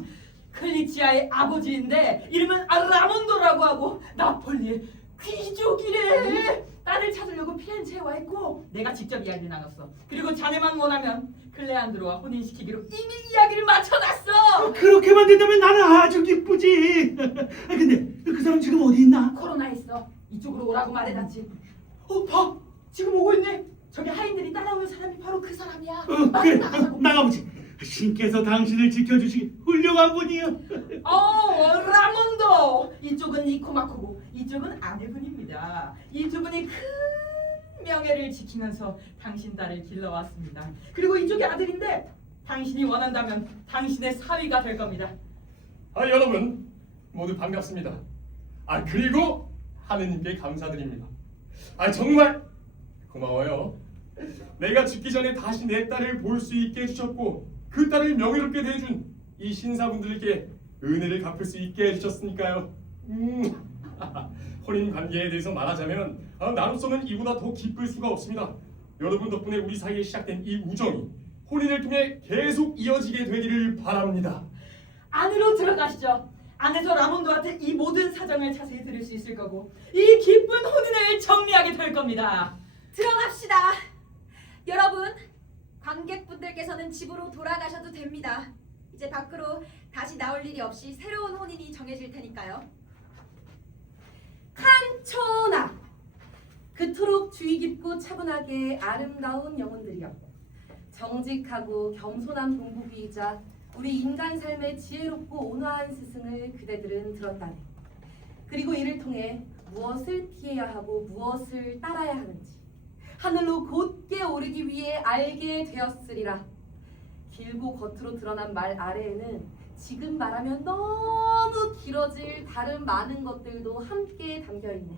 클리치아의 아버지인데 이름은 라몬도라고 하고 나폴리의 귀족이래. 딸을 찾으려고 피렌체에 와 있고 내가 직접 이야기를 나눴어. 그리고 자네만 원하면 클레안드로와 혼인시키기로 이미 이야기를 맞춰놨어. 그렇게만 된다면 나는 아주 기쁘지. 근데 그 사람 지금 어디 있나? 코로나 있어. 이쪽으로 오라고 말해놨지. 봐. 지금 오고 있네. 저기 하인들이 따라오는 사람이 바로 그 사람이야. 그래. 나가보지. 신께서 당신을 지켜주시기 훌륭한 분이요. 라몬도. 이쪽은 니코마코고 이쪽은 아내분입니다. 이 두 분이 큰 명예를 지키면서 당신 딸을 길러왔습니다. 그리고 이쪽이 아들인데 당신이 원한다면 당신의 사위가 될 겁니다. 여러분 모두 반갑습니다. 그리고 하느님께 감사드립니다. 정말 고마워요. 내가 죽기 전에 다시 내 딸을 볼 수 있게 해주셨고 그 딸을 명예롭게 대해준 이 신사분들께 은혜를 갚을 수 있게 해주셨으니까요. 혼인 관계에 대해서 말하자면 나로서는 이보다 더 기쁠 수가 없습니다. 여러분 덕분에 우리 사이에 시작된 이 우정이 혼인을 통해 계속 이어지게 되기를 바랍니다. 안으로 들어가시죠. 안에서 라몬도한테 이 모든 사정을 자세히 들을 수 있을 거고 이 기쁜 혼인을 정리하게 될 겁니다. 들어갑시다. 여러분, 관객분들께서는 집으로 돌아가셔도 됩니다. 이제 밖으로 다시 나올 일이 없이 새로운 혼인이 정해질 테니까요. 칸초나! 그토록 주의 깊고 차분하게 아름다운 영혼들이여. 정직하고 겸손한 본보기이자 우리 인간 삶의 지혜롭고 온화한 스승을 그대들은 들었다네. 그리고 이를 통해 무엇을 피해야 하고 무엇을 따라야 하는지 하늘로 곧게 오르기 위해 알게 되었으리라. 길고 겉으로 드러난 말 아래에는 지금 말하면 너무 길어질 다른 많은 것들도 함께 담겨있네.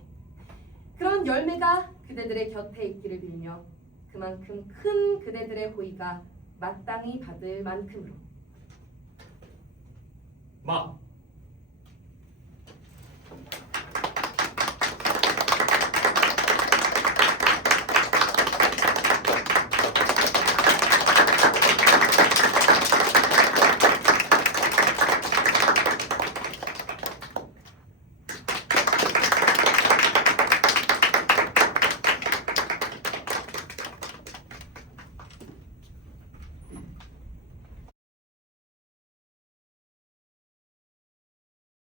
그런 열매가 그대들의 곁에 있기를 빌며 그만큼 큰 그대들의 호의가 마땅히 받을 만큼으로. 마